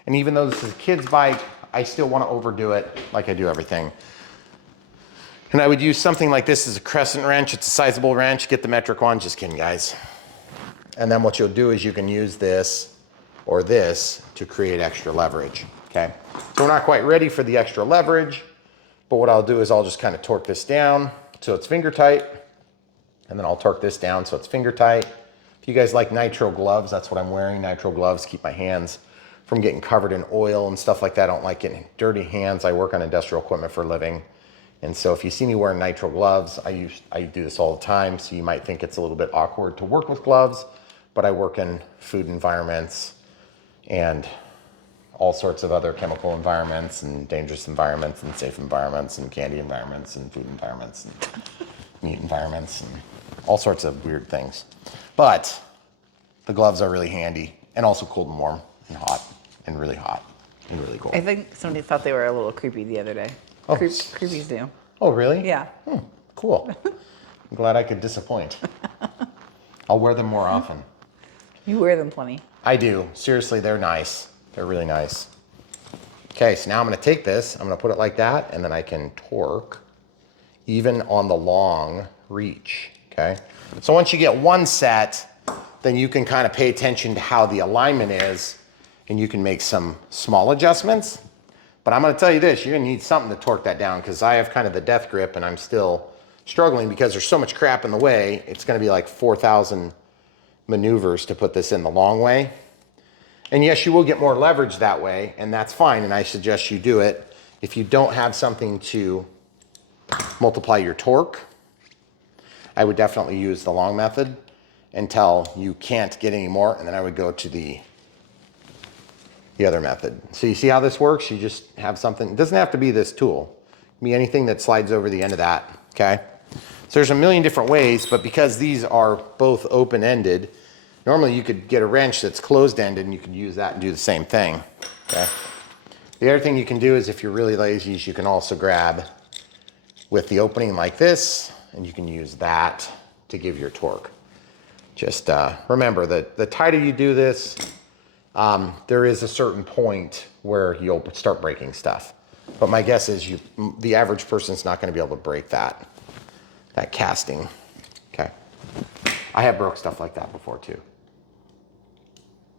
And even though this is a kid's bike, I still want to overdo it like I do everything. And I would use something like this as a crescent wrench. It's a sizable wrench. Get the metric one. Just kidding, guys. And then what you'll do is you can use this or this to create extra leverage, okay? So we're not quite ready for the extra leverage, but what I'll do is I'll just kind of torque this down so it's finger tight, and then I'll torque this down so it's finger tight. If you guys like nitro gloves, that's what I'm wearing. Nitro gloves keep my hands from getting covered in oil and stuff like that. I don't like getting dirty hands. I work on industrial equipment for a living. And so if you see me wearing nitro gloves, I do this all the time. So you might think it's a little bit awkward to work with gloves, but I work in food environments and all sorts of other chemical environments and dangerous environments and safe environments and candy environments and food environments and meat environments and all sorts of weird things. But the gloves are really handy and also cold and warm and hot and really hot and really cool. I think somebody thought they were a little creepy the other day. Oh. Creepies do. Oh, really? Yeah. Cool. I'm glad I could disappoint. I'll wear them more often. You wear them plenty. I do. Seriously, they're nice. They're really nice. Okay, so now I'm going to take this, I'm going to put it like that, and then I can torque even on the long reach, okay? So once you get one set, then you can kind of pay attention to how the alignment is, and you can make some small adjustments. But I'm going to tell you this, you're going to need something to torque that down, because I have kind of the death grip, and I'm still struggling because there's so much crap in the way. It's going to be like 4,000 maneuvers to put this in the long way. And yes, you will get more leverage that way, and that's fine, and I suggest you do it. If you don't have something to multiply your torque, I would definitely use the long method until you can't get any more, and then I would go to the other method. So you see how this works? You just have something. It doesn't have to be this tool. It can be anything that slides over the end of that, okay? So there's a million different ways, but because these are both open-ended, normally you could get a wrench that's closed-ended and you could use that and do the same thing, okay? The other thing you can do is if you're really lazy, is you can also grab with the opening like this, and you can use that to give your torque. Just remember that the tighter you do this, there is a certain point where you'll start breaking stuff. But my guess is the average person's not going to be able to break that casting, okay? I have broke stuff like that before too.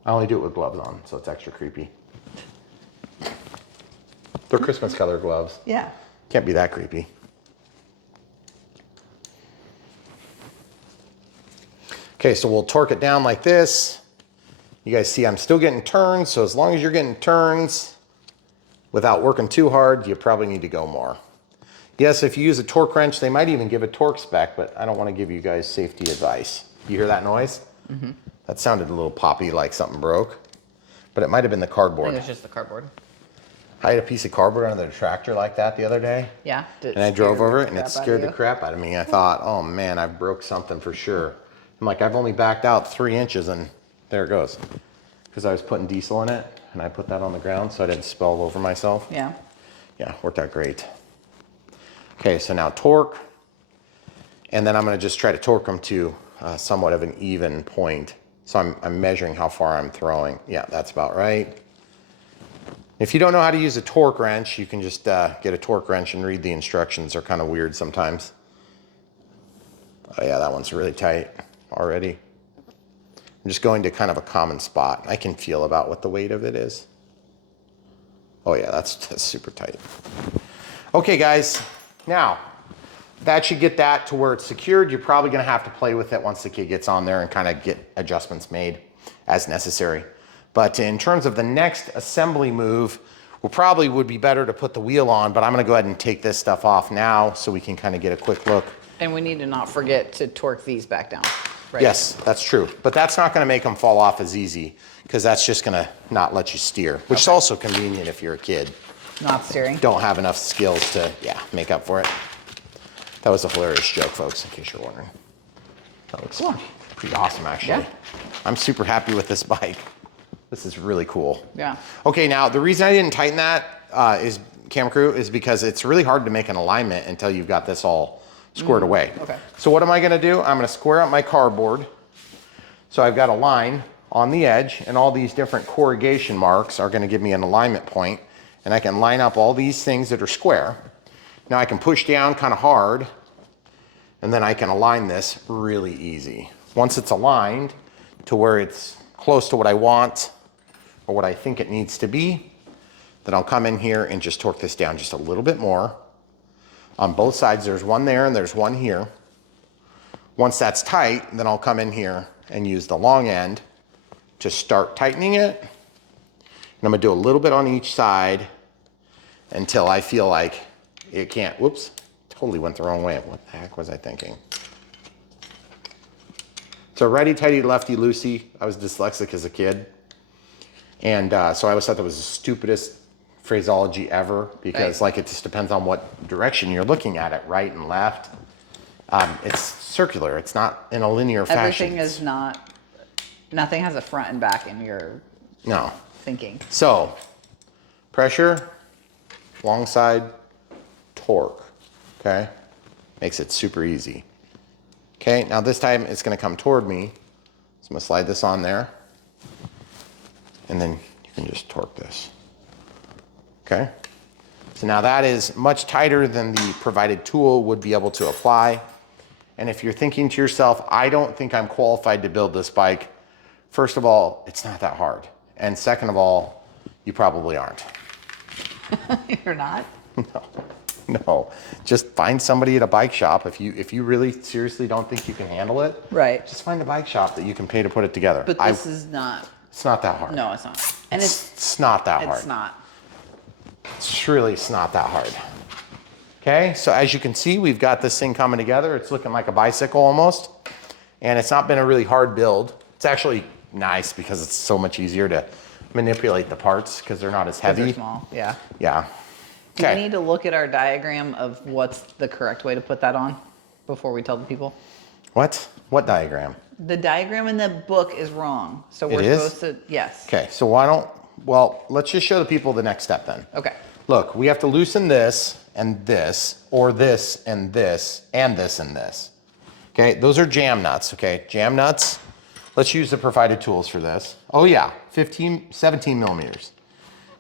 I only do it with gloves on, so it's extra creepy. They're Christmas color gloves. Yeah. Can't be that creepy. Okay, so we'll torque it down like this. You guys see I'm still getting turns, so as long as you're getting turns without working too hard, you probably need to go more. Yes, if you use a torque wrench, they might even give a torque spec, but I don't want to give you guys safety advice. You hear that noise? Mm-hmm. That sounded a little poppy, like something broke, but it might have been the I cardboard. think it's just the cardboard. I had a piece of cardboard under the tractor like that the other day. Yeah. And I drove over it and it scared the crap out of me. I thought, oh man, I broke something for sure. I'm like, I've only backed out 3 inches and there it goes. Because I was putting diesel in it and I put that on the ground so I didn't spill all over myself. Yeah. Yeah, worked out great. Okay, so now torque. And then I'm gonna just try to torque them to somewhat of an even point. So I'm measuring how far I'm throwing. Yeah, that's about right. If you don't know how to use a torque wrench, you can just get a torque wrench and read the instructions. They're kind of weird sometimes. Oh yeah, that one's really tight already. I'm just going to kind of a common spot. I can feel about what the weight of it is. Oh yeah, that's super tight. Okay guys, now that should get that to where it's secured. You're probably gonna have to play with it once the kid gets on there and kind of get adjustments made as necessary. But in terms of the next assembly move, probably would be better to put the wheel on, but I'm gonna go ahead and take this stuff off now so we can kind of get a quick look. And we need to not forget to torque these back down. Right? Yes, that's true. But that's not gonna make them fall off as easy because that's just gonna not let you steer, which is also convenient if you're a kid. Not steering. Don't have enough skills to, yeah, make up for it. That was a hilarious joke, folks, in case you're wondering. That looks pretty awesome, actually. Yeah. I'm super happy with this bike. This is really cool. Yeah. Okay, now the reason I didn't tighten that is, camera crew, is because it's really hard to make an alignment until you've got this all squared away. Okay. So what am I gonna do? I'm gonna square out my cardboard. So I've got a line on the edge and all these different corrugation marks are gonna give me an alignment point, and I can line up all these things that are square. Now I can push down kind of hard and then I can align this really easy. Once it's aligned to where it's close to what I want or what I think it needs to be, then I'll come in here and just torque this down just a little bit more. On both sides, there's one there and there's one here. Once that's tight, then I'll come in here and use the long end to start tightening it. And I'm gonna do a little bit on each side until I feel like it can't, whoops, totally went the wrong way. What the heck was I thinking? So righty tighty, lefty loosey. I was dyslexic as a kid. And so I always thought that was the stupidest phraseology ever because like it just depends on what direction you're looking at it, right and left. It's circular, it's not in a linear fashion. Everything is not, nothing has a front and back in your thinking. So pressure, long side, torque, okay? Makes it super easy. Okay, now this time it's gonna come toward me. So I'm gonna slide this on there. And then you can just torque this. Okay? So now that is much tighter than the provided tool would be able to apply. And if you're thinking to yourself, I don't think I'm qualified to build this bike, first of all, it's not that hard. And second of all, you probably aren't. You're not? No. Just find somebody at a bike shop. If you really seriously don't think you can handle it, right, just find a bike shop that you can pay to put it together. But this is not. It's not that hard. No, it's not. And it's not that hard. It's not. It's really, it's not that hard. Okay, so as you can see, we've got this thing coming together. It's looking like a bicycle almost. And it's not been a really hard build. It's actually nice because it's so much easier to manipulate the parts because they're not as heavy. They're small, yeah. Yeah. Do we need to look at our diagram of what's the correct way to put that on before we tell the people? What? What diagram? The diagram in the book is wrong. So we're supposed to, yes. Okay, so why don't, well, let's just show the people the next step then. Okay. Look, we have to loosen this and this, or this and this, and this and this. Okay, those are jam nuts, okay? Jam nuts. Let's use the provided tools for this. Oh yeah, 17 millimeters.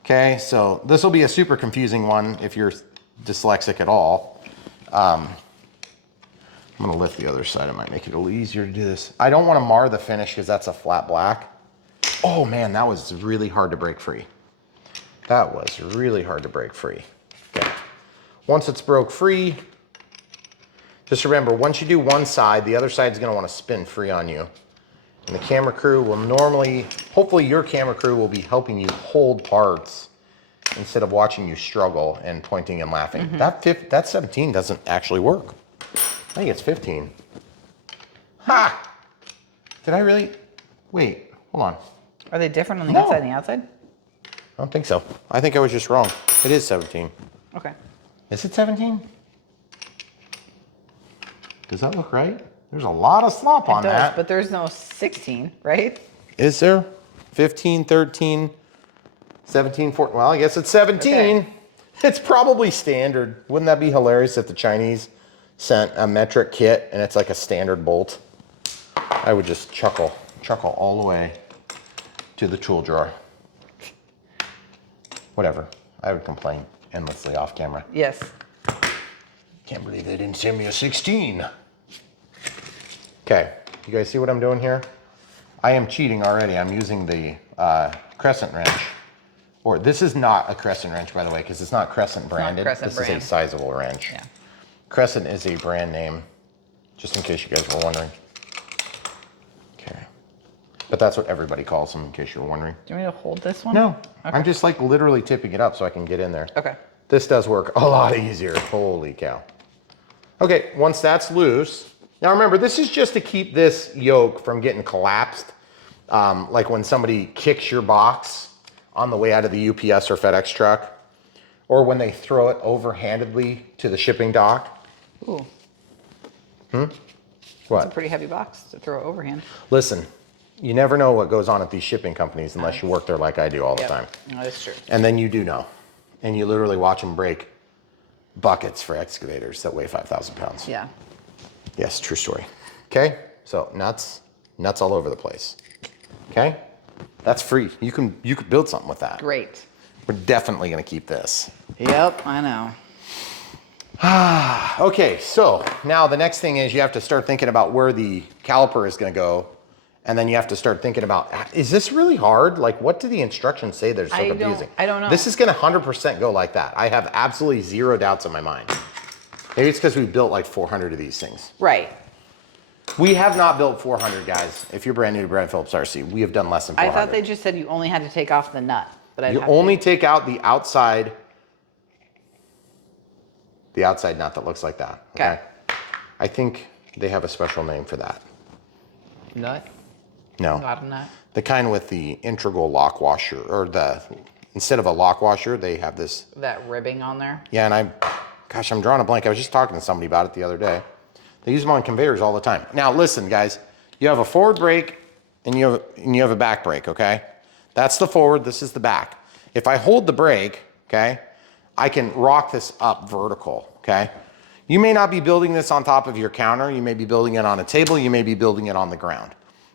Okay, so this will be a super confusing one if you're dyslexic at all. I'm gonna lift the other side. It might make it a little easier to do this. I don't wanna mar the finish because that's a flat black. Oh man, that was really hard to break free. That was really hard to break free. Okay. Once it's broke free, just remember, once you do one side, the other side's gonna wanna spin free on you. And the camera crew will normally, hopefully your camera crew will be helping you hold parts instead of watching you struggle and pointing and laughing. That 17 doesn't actually work. I think it's 15. Ha! Did I really? Wait, hold on. Are they different on the inside and the outside? I don't think so. I think I was just wrong. It is 17. Okay. Is it 17? Does that look right? There's a lot of slop on that. But there's no 16, right? Is there? 15, 13, 17, 14. Well, I guess it's 17. Okay. It's probably standard. Wouldn't that be hilarious if the Chinese sent a metric kit and it's like a standard bolt? I would just chuckle all the way to the tool drawer. Whatever. I would complain endlessly off camera. Yes. Can't believe they didn't send me a 16. Okay, you guys see what I'm doing here? I am cheating already. I'm using the crescent wrench. Or this is not a crescent wrench, by the way, because it's not Crescent branded. This is a sizable wrench. Yeah. Crescent is a brand name, just in case you guys were wondering. Okay. But that's what everybody calls them, in case you were wondering. Do you want me to hold this one? No, Okay. I'm just like literally tipping it up so I can get in there. Okay. This does work a lot easier. Holy cow. Okay, once that's loose, now remember, this is just to keep this yoke from getting collapsed. Like when somebody kicks your box on the way out of the UPS or FedEx truck, or when they throw it overhandedly to the shipping dock. Ooh. What? It's a pretty heavy box to throw overhand. Listen, you never know what goes on at these shipping companies unless you work there like I do all the time. No, that's true. And then you do know. And you literally watch them break buckets for excavators that weigh 5,000 pounds. Yeah. Yes, true story. Okay, so nuts all over the place. Okay, that's free. You could build something with that. Great. We're definitely gonna keep this. Yep, I know. Okay, so now the next thing is you have to start thinking about where the caliper is gonna go. And then you have to start thinking about, is this really hard? Like, what do the instructions say they're so confusing? I don't know. This is gonna 100% go like that. I have absolutely zero doubts in my mind. Maybe it's because we built like 400 of these things. Right. We have not built 400, guys. If you're brand new to Brad Phillips RC, we have done less than 400. I thought they just said you only had to take off the nut. But you only take out the outside nut that looks like that. Okay. I think they have a special name for that. Nut? No. Not a nut? The kind with the integral lock washer, or instead of a lock washer, they have this. That ribbing on there? Yeah, and gosh, I'm drawing a blank. I was just talking to somebody about it the other day. They use them on conveyors all the time. Now listen, guys, you have a forward brake and you have a back brake, okay? That's the forward, this is the back. If I hold the brake, okay, I can rock this up vertical, okay? You may not be building this on top of your counter. You may be building it on a table. You may be building it on the ground.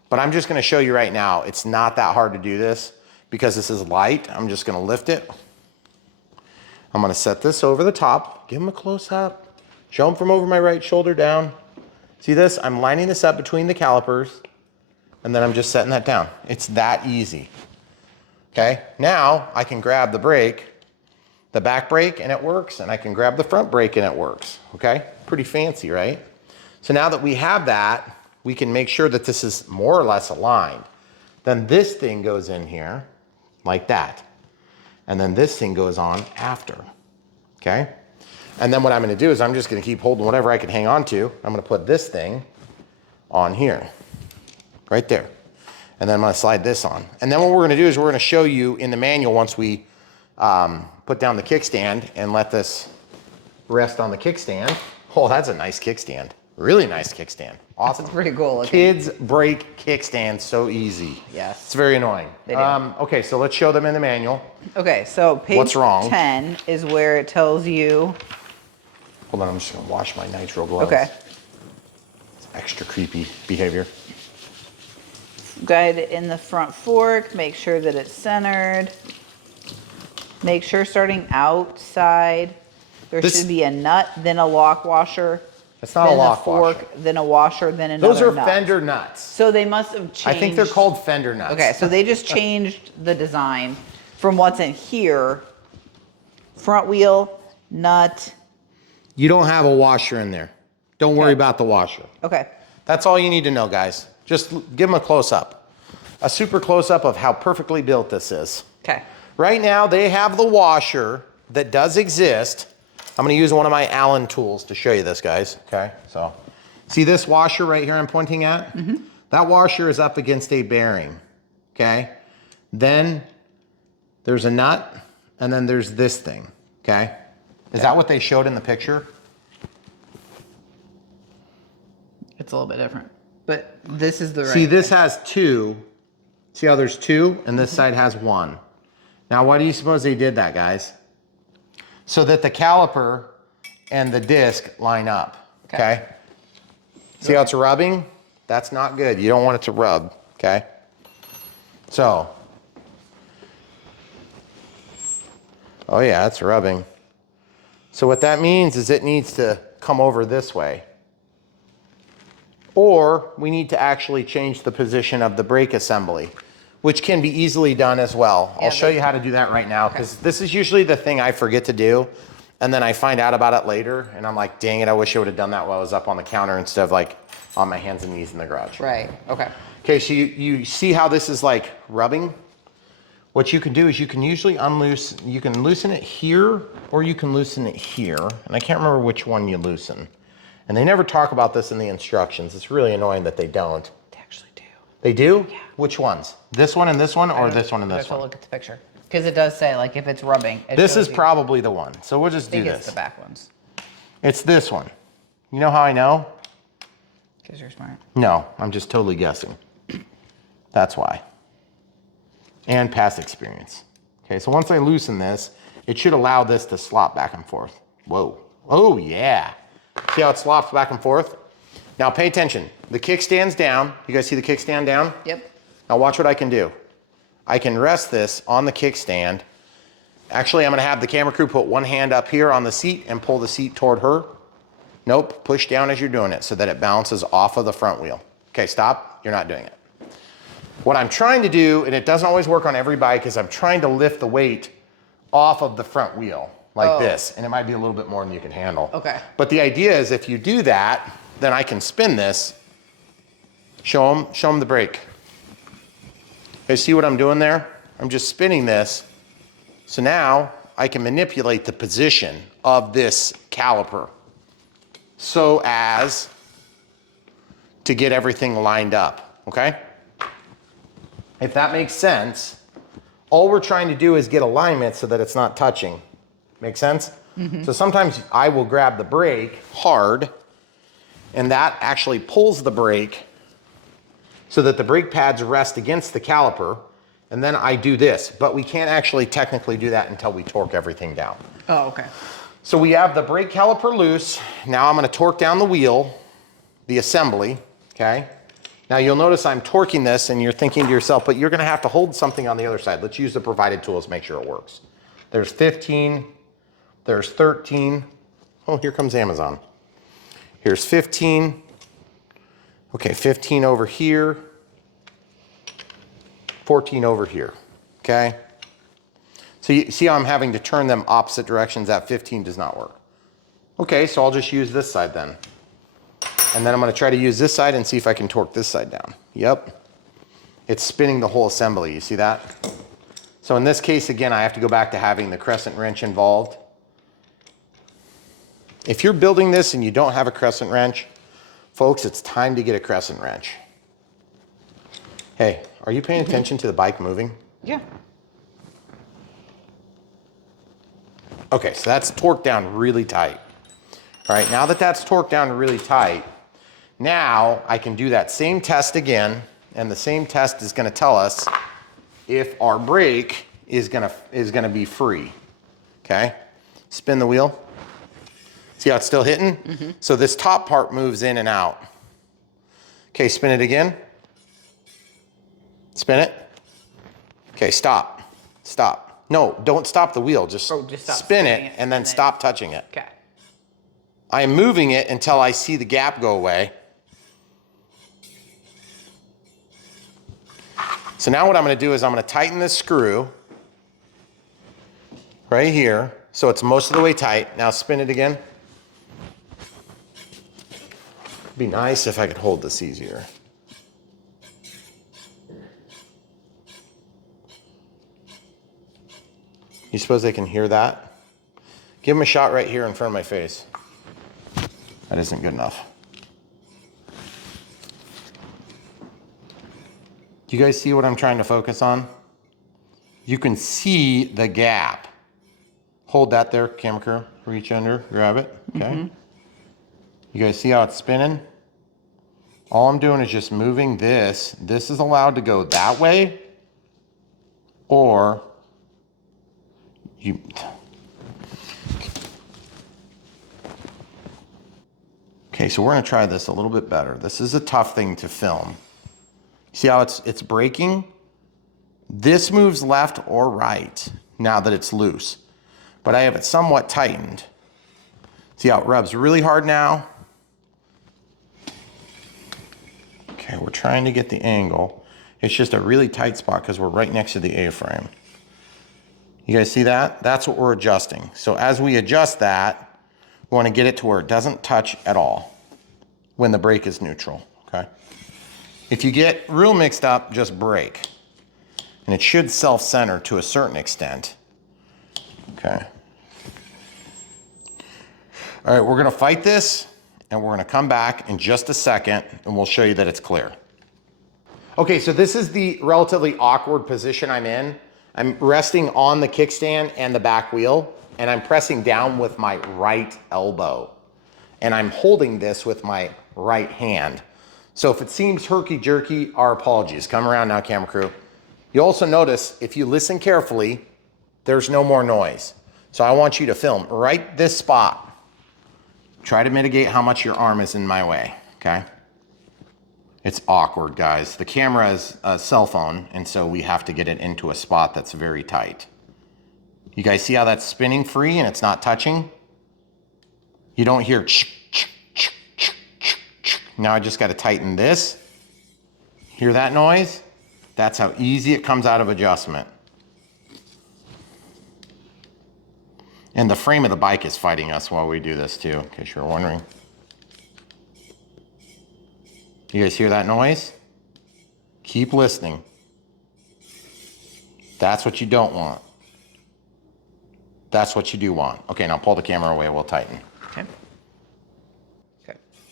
But I'm just gonna show you right now, it's not that hard to do this because this is light. I'm just gonna lift it. I'm gonna set this over the top, give them a close up, show them from over my right shoulder down. See this? I'm lining this up between the calipers and then I'm just setting that down. It's that easy. Okay, now I can grab the brake, the back brake, and it works, and I can grab the front brake and it works, okay? Pretty fancy, right? So now that we have that, we can make sure that this is more or less aligned. Then this thing goes in here like that. And then this thing goes on after, okay? And then what I'm gonna do is I'm just gonna keep holding whatever I can hang on to. I'm gonna put this thing on here, right there. And then I'm gonna slide this on. And then what we're gonna do is we're gonna show you in the manual once we put down the kickstand and let this rest on the kickstand. Oh, that's a nice kickstand. Really nice kickstand. Awesome. That's pretty cool looking. Kids break kickstands so easy. Yes. It's very annoying. They do. Okay, so let's show them in the manual. Okay, so page What's wrong? 10 is where it tells you. Hold on, I'm just gonna wash my nitro gloves. Okay. It's extra creepy behavior. Guide in the front fork, make sure that it's centered. Make sure starting outside, there should be a nut, then a lock washer, It's not a then a lock fork, washer. then a washer, then another Those are nut. Fender nuts. So they must have changed. I think they're called Fender nuts. Okay, so they just changed the design from what's in here. Front wheel, nut. You don't have a washer in there. Don't worry about the washer. Okay. That's all you need to know, guys. Just give them a close-up. A super close-up of how perfectly built this is. Okay. Right now, they have the washer that does exist. I'm gonna use one of my Allen tools to show you this, guys, okay? So, see this washer right here I'm pointing at? That washer is up against a bearing, okay? Then there's a nut, and then there's this thing, okay? Is that what they showed in the picture? It's a little bit different, but this is the right. See, this has two. See how there's two, and this side has one. Now, why do you suppose they did that, guys? So that the caliper and the disc line up, okay? See how it's rubbing? That's not good. You don't want it to rub, okay? So, oh yeah, it's rubbing. So what that means is it needs to come over this way. Or we need to actually change the position of the brake assembly, which can be easily done as well. I'll show you how to do that right now, because this is usually the thing I forget to do, and then I find out about it later, and I'm like, dang it, I wish I would have done that while I was up on the counter instead of like on my hands and knees in the garage. Right, okay. Okay, so you see how this is like rubbing? What you can do is you can usually you can loosen it here, or you can loosen it here, and I can't remember which one you loosen. And they never talk about this in the instructions. It's really annoying that they don't. They actually do. They do? Yeah. Which ones? This one and this one, or this one and this one? Look at the picture. Because it does say, like, if it's rubbing. This is probably the one. So we'll just do I think this. it's the back ones. It's this one. You know how I know? Because you're smart. No, I'm just totally guessing. That's why. And past experience. Okay, so once I loosen this, it should allow this to slop back and forth. Whoa. Oh, yeah. See how it slops back and forth? Now pay attention. The kickstand's down. You guys see the kickstand down? Yep. Now watch what I can do. I can rest this on the kickstand. Actually, I'm gonna have the camera crew put one hand up here on the seat and pull the seat toward her. Nope, push down as you're doing it so that it bounces off of the front wheel. Okay, stop, you're not doing it. What I'm trying to do, and it doesn't always work on every bike, is I'm trying to lift the weight off of the front wheel like this, and it might be a little bit more than you can handle. Okay. But the idea is if you do that, then I can spin this, show them the brake. Okay, see what I'm doing there? I'm just spinning this. So now I can manipulate the position of this caliper so as to get everything lined up, okay? If that makes sense, all we're trying to do is get alignment so that it's not touching. Make sense? So sometimes I will grab the brake hard, and that actually pulls the brake so that the brake pads rest against the caliper, and then I do this. But we can't actually technically do that until we torque everything down. Oh, okay. So we have the brake caliper loose. Now I'm gonna torque down the wheel, the assembly, okay? Now you'll notice I'm torquing this and you're thinking to yourself, but you're gonna have to hold something on the other side. Let's use the provided tools, make sure it works. There's 15, there's 13. Oh, here comes Amazon. Here's 15. Okay, 15 over here. 14 over here, okay? So you see how I'm having to turn them opposite directions. That 15 does not work. Okay, so I'll just use this side then. And then I'm gonna try to use this side and see if I can torque this side down. Yep. It's spinning the whole assembly, you see that? So in this case, again, I have to go back to having the crescent wrench involved. If you're building this and you don't have a crescent wrench, folks, it's time to get a crescent wrench. Hey, are you paying attention to the bike moving? Yeah. Okay, so that's torqued down really tight. All right, now that that's torqued down really tight, now I can do that same test again, and the same test is gonna tell us if our brake is gonna be free, okay? Spin the wheel. See how it's still hitting? So this top part moves in and out. Okay, spin it again. Spin it. Okay, stop, stop. No, don't stop the wheel, just, stop spin spinning it and then stop touching it. Okay. I am moving it until I see the gap go away. So now what I'm gonna do is I'm gonna tighten this screw right here so it's most of the way tight. Now spin it again. It'd be nice if I could hold this easier. You suppose they can hear that? Give them a shot right here in front of my face. That isn't good enough. Do you guys see what I'm trying to focus on? You can see the gap. Hold that there, camera crew. Reach under, grab it, okay? You guys see how it's spinning? All I'm doing is just moving this. This is allowed to go that way, or you... Okay, so we're gonna try this a little bit better. This is a tough thing to film. See how it's braking? This moves left or right now that it's loose, but I have it somewhat tightened. See how it rubs really hard now? Okay, we're trying to get the angle. It's just a really tight spot because we're right next to the A-frame. You guys see that? That's what we're adjusting. So as we adjust that, we want to get it to where it doesn't touch at all when the brake is neutral, okay? If you get real mixed up, just brake. And it should self-center to a certain extent. Okay. All right, we're gonna fight this and we're gonna come back in just a second and we'll show you that it's clear. Okay, so this is the relatively awkward position I'm in. I'm resting on the kickstand and the back wheel and I'm pressing down with my right elbow. And I'm holding this with my right hand. So if it seems herky-jerky, our apologies. Come around now, camera crew. You also notice, if you listen carefully, there's no more noise. So I want you to film right this spot. Try to mitigate how much your arm is in my way, okay? It's awkward, guys. The camera is a cell phone, and so we have to get it into a spot that's very tight. You guys see how that's spinning free and it's not touching? You don't hear now I just got to tighten this. Hear that noise? That's how easy it comes out of adjustment. And the frame of the bike is fighting us while we do this too, in case you're wondering. You guys hear that noise? Keep listening. That's what you don't want. That's what you do want. Okay, now pull the camera away, we'll tighten. Okay.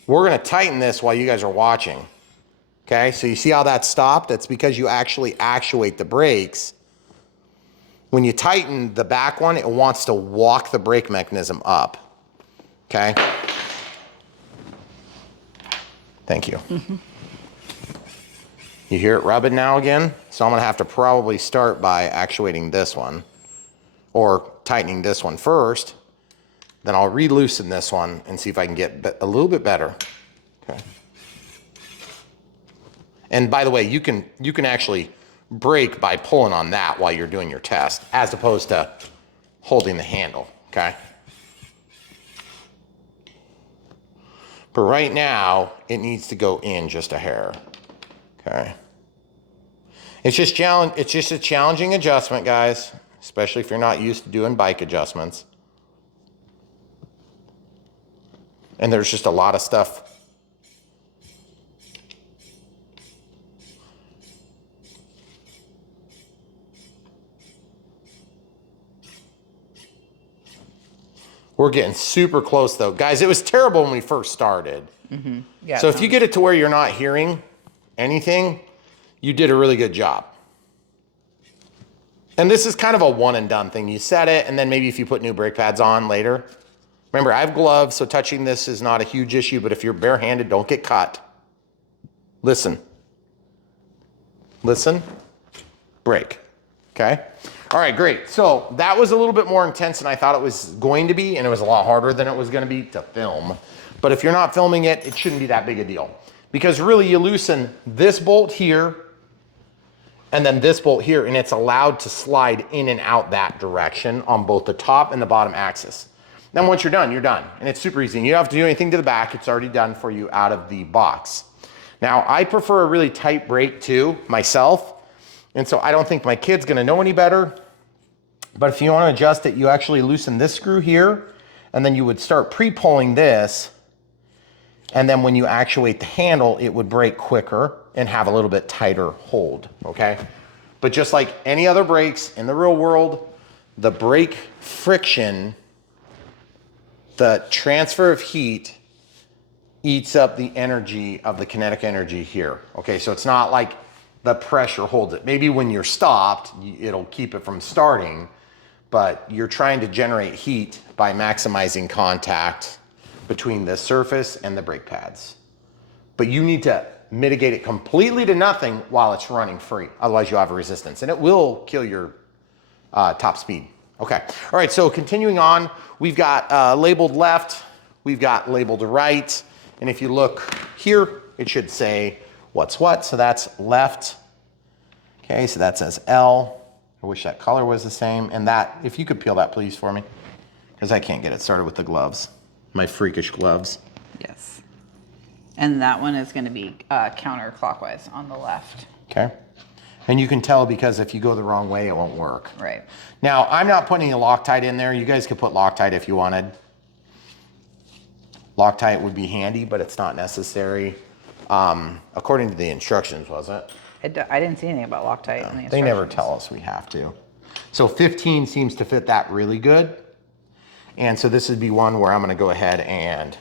We're gonna tighten this while you guys are watching. Okay, so you see how that stopped? That's because you actually actuate the brakes. When you tighten the back one, it wants to walk the brake mechanism up. Okay? Thank you. You hear it rubbing now again? So I'm gonna have to probably start by actuating this one or tightening this one first. Then I'll re-loosen this one and see if I can get a little bit better. Okay. And by the way, you can actually brake by pulling on that while you're doing your test, as opposed to holding the handle, okay? But right now, it needs to go in just a hair, okay? It's just a challenging adjustment, guys, especially if you're not used to doing bike adjustments. And there's just a lot of stuff. We're getting super close though. Guys, it was terrible when we first started. Yeah, so if you get it to where you're not hearing anything, you did a really good job. And this is kind of a one and done thing. You set it, and then maybe if you put new brake pads on later. Remember, I have gloves, so touching this is not a huge issue, but if you're barehanded, don't get cut. Listen. Listen. Brake. Okay? All right, great. So that was a little bit more intense than I thought it was going to be, and it was a lot harder than it was going to be to film. But if you're not filming it, it shouldn't be that big a deal. Because really, you loosen this bolt here, and then this bolt here, and it's allowed to slide in and out that direction on both the top and the bottom axis. Then once you're done, and it's super easy. And you don't have to do anything to the back. It's already done for you out of the box. Now, I prefer a really tight brake too, myself. And so I don't think my kid's gonna know any better. But if you wanna adjust it, you actually loosen this screw here, and then you would start pre-pulling this. And then when you actuate the handle, it would brake quicker and have a little bit tighter hold, okay? But just like any other brakes in the real world, the brake friction, the transfer of heat eats up the energy of the kinetic energy here. Okay, so it's not like the pressure holds it. Maybe when you're stopped, it'll keep it from starting, but you're trying to generate heat by maximizing contact between the surface and the brake pads. But you need to mitigate it completely to nothing while it's running free. Otherwise you'll have a resistance and it will kill your top speed. Okay, all right, so continuing on, we've got labeled left, we've got labeled right, and if you look here, it should say what's what, so that's left. Okay, so that says L. I wish that color was the same, and that, if you could peel that please for me, because I can't get it started with the gloves, my freakish gloves. Yes. And that one is gonna be counterclockwise on the left. Okay. And you can tell because if you go the wrong way, it won't work. Right. Now, I'm not putting a Loctite in there. You guys could put Loctite if you wanted. Loctite would be handy, but it's not necessary. According to the instructions, was it? I didn't see anything about Loctite in the instructions. They never tell us we have to. So 15 seems to fit that really good. And so this would be one where I'm gonna go ahead and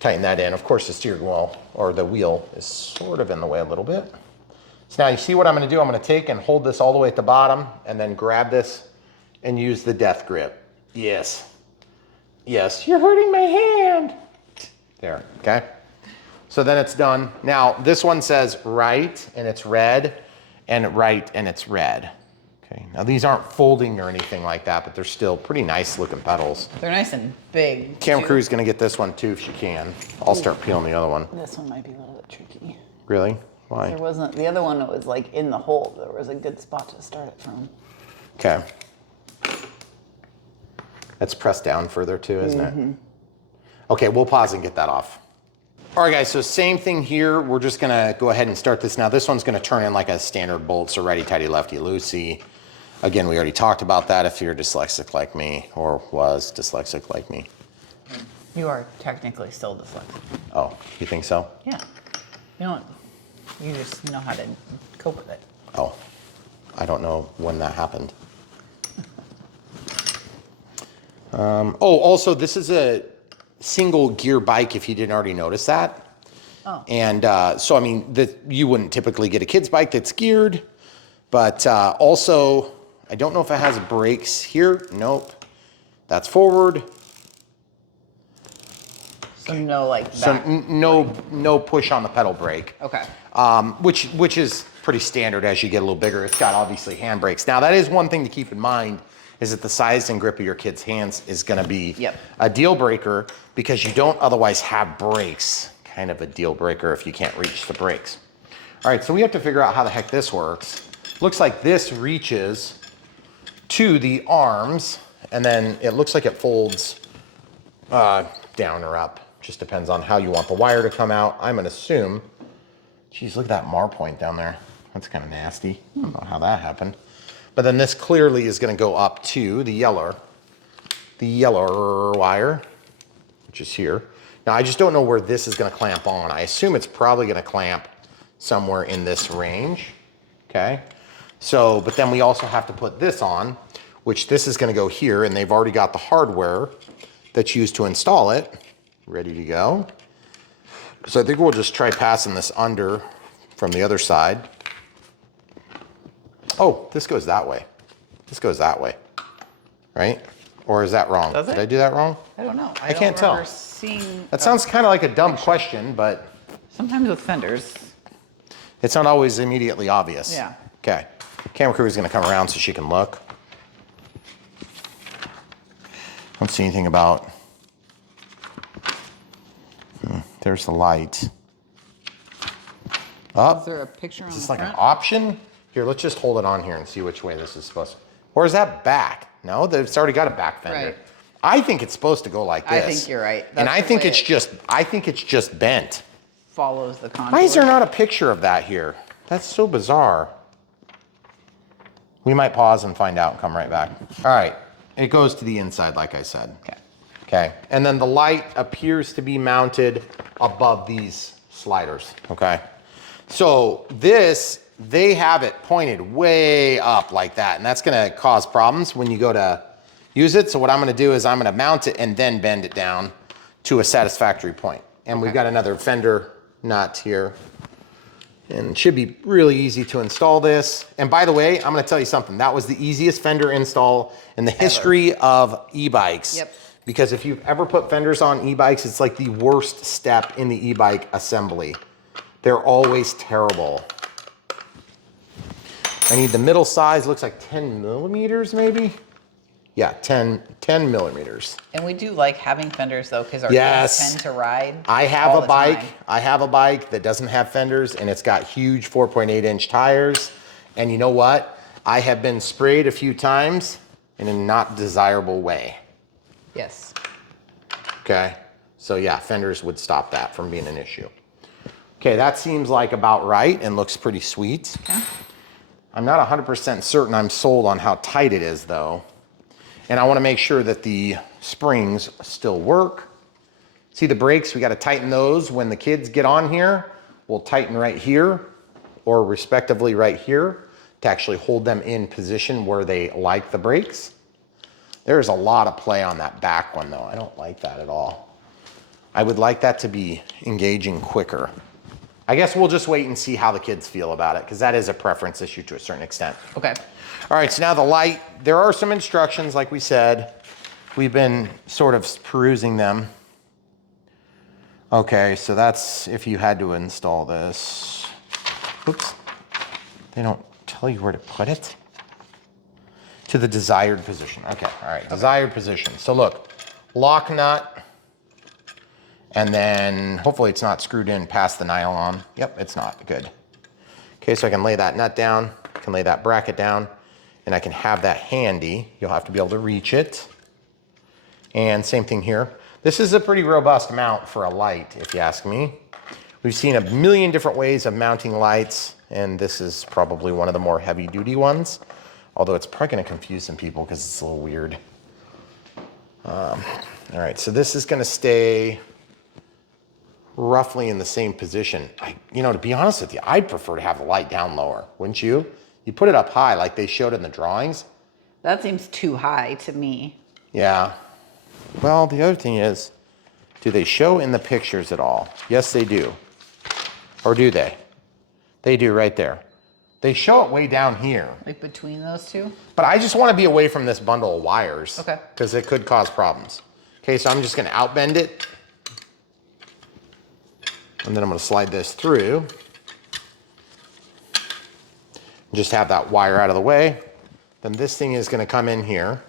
tighten that in. Of course, the steering wheel, or the wheel, is sort of in the way a little bit. So now you see what I'm gonna do? I'm gonna take and hold this all the way at the bottom and then grab this and use the death grip. Yes. Yes, you're hurting my hand. There, okay? So then it's done. Now, this one says right, and it's red, and right, and it's red. Okay, now these aren't folding or anything like that, but they're still pretty nice looking pedals. They're nice and big. Cam Crew's gonna get this one too if she can. I'll start peeling the other one. This one might be a little bit tricky. Really? Why? There wasn't, the other one was like in the hole. There was a good spot to start it from. Okay. That's pressed down further too, isn't it? Okay, we'll pause and get that off. All right, guys, so same thing here. We're just gonna go ahead and start this now. This one's gonna turn in like a standard bolt, so righty, tighty, lefty, loosey. Again, we already talked about that if you're dyslexic like me, or was dyslexic like me. You are technically still dyslexic. Oh, you think so? Yeah. You don't, you just know how to cope with it. Oh, I don't know when that happened. Also, this is a single gear bike if you didn't already notice that. Oh. And so, I mean, you wouldn't typically get a kid's bike that's geared, but also, I don't know if it has brakes here. Nope. That's forward. So no like back. So no push on the pedal brake. Okay. Which is pretty standard as you get a little bigger. It's got obviously hand brakes. Now that is one thing to keep in mind, is that the size and grip of your kid's hands is gonna be a deal breaker because you don't otherwise have brakes. Kind of a deal breaker if you can't reach the brakes. All right, so we have to figure out how the heck this works. Looks like this reaches to the arms, and then it looks like it folds down or up. Just depends on how you want the wire to come out. I'm gonna assume, geez, look at that mar point down there. That's kind of nasty. I don't know how that happened. But then this clearly is gonna go up to the yellow wire, which is here. Now I just don't know where this is gonna clamp on. I assume it's probably gonna clamp somewhere in this range, okay? So, but then we also have to put this on, which this is gonna go here, and they've already got the hardware that's used to install it, ready to go. So I think we'll just try passing this under from the other side. Oh, this goes that way. This goes that way, right? Or is that wrong? Does it? Did I do that wrong? I don't know. I can't tell. Seeing That sounds kind of like a dumb question, but sometimes with Fenders. it's not always immediately obvious. Yeah. Okay. Camera crew is going to come around so she can look. Don't see anything about. There's the light. Up. Is there a picture on Is the this like front? an option? Here, let's just hold it on here and see which way this is supposed to. Or is that back? No, it's already got a back fender. Right. I think it's supposed to go like this. I think you're right. And That's I the think way it's it just, I think it's just bent. follows the contour. Why is there not a picture of that here? That's so bizarre. We might pause and find out and come right back. All right, it goes to the inside, like I said. Okay. Okay, and then the light appears to be mounted above these sliders, okay? So this, they have it pointed way up like that, and that's gonna cause problems when you go to use it. So what I'm gonna do is I'm gonna mount it and then bend it down to a satisfactory point. And we've got another Fender nut here. And it should be really easy to install this. And by the way, I'm gonna tell you something. That was the easiest Fender install in the history of e-bikes. Yep. Because if you've ever put Fenders on e-bikes, it's like the worst step in the e-bike assembly. They're always terrible. I need the middle size, looks like 10 millimeters maybe? Yeah, 10 millimeters. And we do like having Fenders though, because our Yes. kids tend to ride. I have all a the bike. time. I have a bike that doesn't have fenders and it's got huge 4.8-inch tires. And you know what? I have been sprayed a few times in a not desirable way. Yes. Okay. So yeah, fenders would stop that from being an issue. Okay, that seems like about right and looks pretty sweet. Okay. I'm not 100% certain I'm sold on how tight it is though. And I want to make sure that the springs still work. See the brakes, we got to tighten those. When the kids get on here, we'll tighten right here or respectively right here to actually hold them in position where they like the brakes. There's a lot of play on that back one though. I don't like that at all. I would like that to be engaging quicker. I guess we'll just wait and see how the kids feel about it because that is a preference issue to a certain extent. Okay. All right, so now the light, there are some instructions, like we said. We've been sort of perusing them. Okay, so that's if you had to install this. Oops, they don't tell you where to put it. To the desired position. Okay, all right, desired position. So look, lock nut, and then hopefully it's not screwed in past the nylon. Yep, it's not, good. Okay, so I can lay that nut down, I can lay that bracket down, and I can have that handy. You'll have to be able to reach it. And same thing here. This is a pretty robust mount for a light, if you ask me. We've seen a million different ways of mounting lights, and this is probably one of the more heavy duty ones, although it's probably gonna confuse some people because it's a little weird. All right, so this is gonna stay roughly in the same position. You know, to be honest with you, I'd prefer to have the light down lower, wouldn't you? You put it up high like they showed in the drawings. That seems too high to me. Yeah. Well, the other thing is, do they show in the pictures at all? Yes, they do. Or do they? They do right there. They show it way down here. Like between those two? But I just want to be away from this bundle of wires. Okay. Because it could cause problems. Okay, so I'm just going to outbend it. And then I'm going to slide this through. Just have that wire out of the way. Then this thing is going to come in here.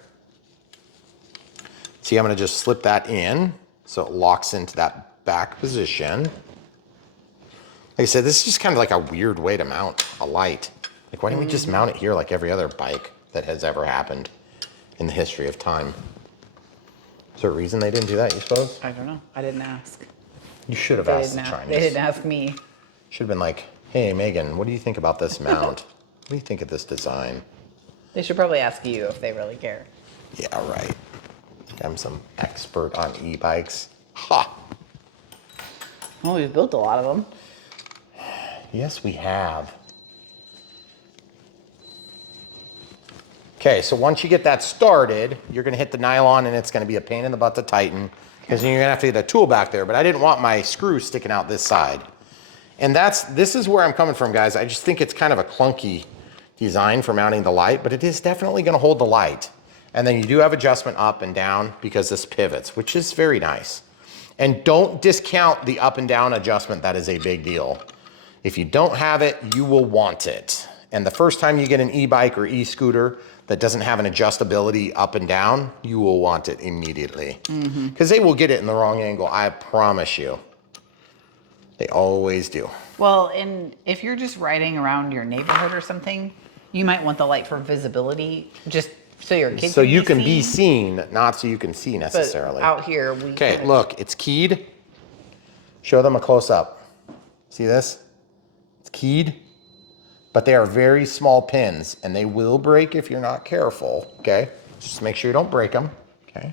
See, I'm going to just slip that in so it locks into that back position. Like I said, this is just kind of like a weird way to mount a light. Like, why didn't we just mount it here like every other bike that has ever happened in the history of time? Is there a reason they didn't do that, you suppose? I don't know. I didn't ask. You should have They asked the didn't ask, Chinese. they didn't ask me. Should have been like, hey, Megan, what do you think about this mount? What do you think of this design? They should probably ask you if they really care. Yeah, right. I'm some expert on e-bikes. Ha! Well, we've built a lot of them. Yes, we have. Okay, so once you get that started, you're gonna hit the nylon and it's gonna be a pain in the butt to tighten because you're gonna have to get a tool back there, but I didn't want my screw sticking out this side. And this is where I'm coming from, guys. I just think it's kind of a clunky design for mounting the light, but it is definitely gonna hold the light. And then you do have adjustment up and down because this pivots, which is very nice. And don't discount the up and down adjustment. That is a big deal. If you don't have it, you will want it. And the first time you get an e-bike or e-scooter that doesn't have an adjustability up and down, you will want it immediately. Because they will get it in the wrong angle, I promise you. They always do. Well, and if you're just riding around your neighborhood or something, you might want the light for visibility, just So your kids so you can be seen, seen, not so you can see necessarily. But out here, we Okay, kinda- look, it's keyed. Show them a close up. See this? It's keyed, but they are very small pins and they will break if you're not careful, okay? Just make sure you don't break them, okay?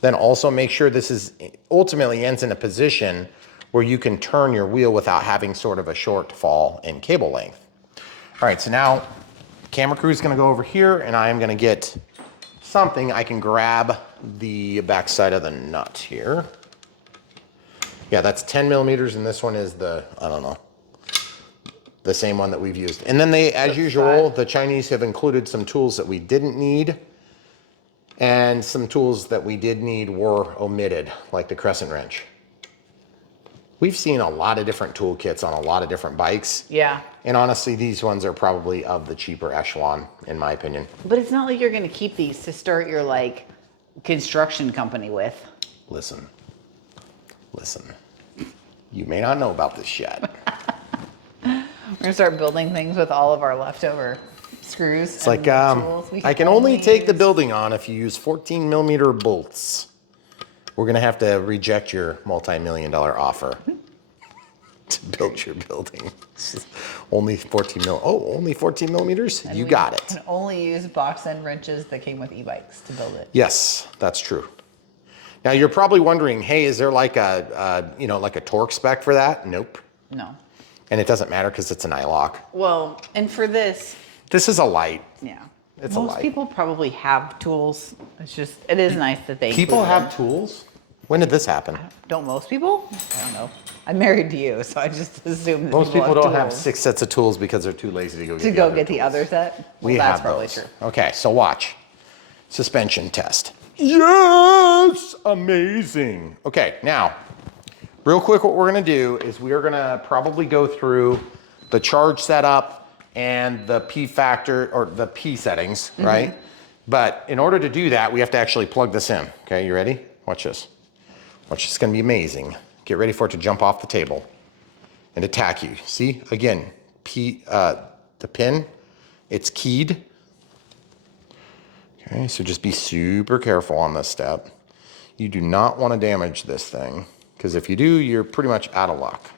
Then also make sure this is ultimately ends in a position where you can turn your wheel without having sort of a shortfall in cable length. All right, so now camera crew is gonna go over here and I am gonna get something. I can grab the backside of the nut here. Yeah, that's 10 millimeters and this one is the, I don't know, the same one that we've used. And then they, as usual, the Chinese have included some tools that we didn't need and some tools that we did need were omitted, like the crescent wrench. We've seen a lot of different toolkits on a lot of different bikes. Yeah. And honestly, these ones are probably of the cheaper echelon, in my opinion. But it's not like you're going to keep these to start your like construction company with. Listen, you may not know about this yet. We're going to start building things with all of our leftover screws. It's like, I can only take the building on if you use 14 millimeter bolts. We're gonna have to reject your multi-million-dollar offer to build your building. Only 14 mil, oh, only 14 millimeters? And you we got it. can only use box end wrenches that came with e-bikes to build it. Yes, that's true. Now you're probably wondering, hey, is there like a, you know, like a torque spec for that? Nope. No. And it doesn't matter because it's an I-lock. Well, and for this, This is a light. yeah. It's a Most light. people probably have tools. It's just, it is nice that they People include have them. tools? When did this happen? Don't most people? I don't know. I'm married to you, so I just assume that Most people don't have tools 6 sets of tools because they're too lazy to go get to the go other get the tools. other set. Well, We that's have probably those. true. Okay, so watch. Suspension test. Yes! Amazing. Okay, now, real quick, what we're gonna do is we are gonna probably go through the charge setup and the P factor, or the P settings, right? But in order to do that, we have to actually plug this in. Okay, you ready? Watch this. Watch, it's gonna be amazing. Get ready for it to jump off the table and attack you. See, again, the pin, it's keyed. Okay, so just be super careful on this step. You do not want to damage this thing, because if you do, you're pretty much out of luck.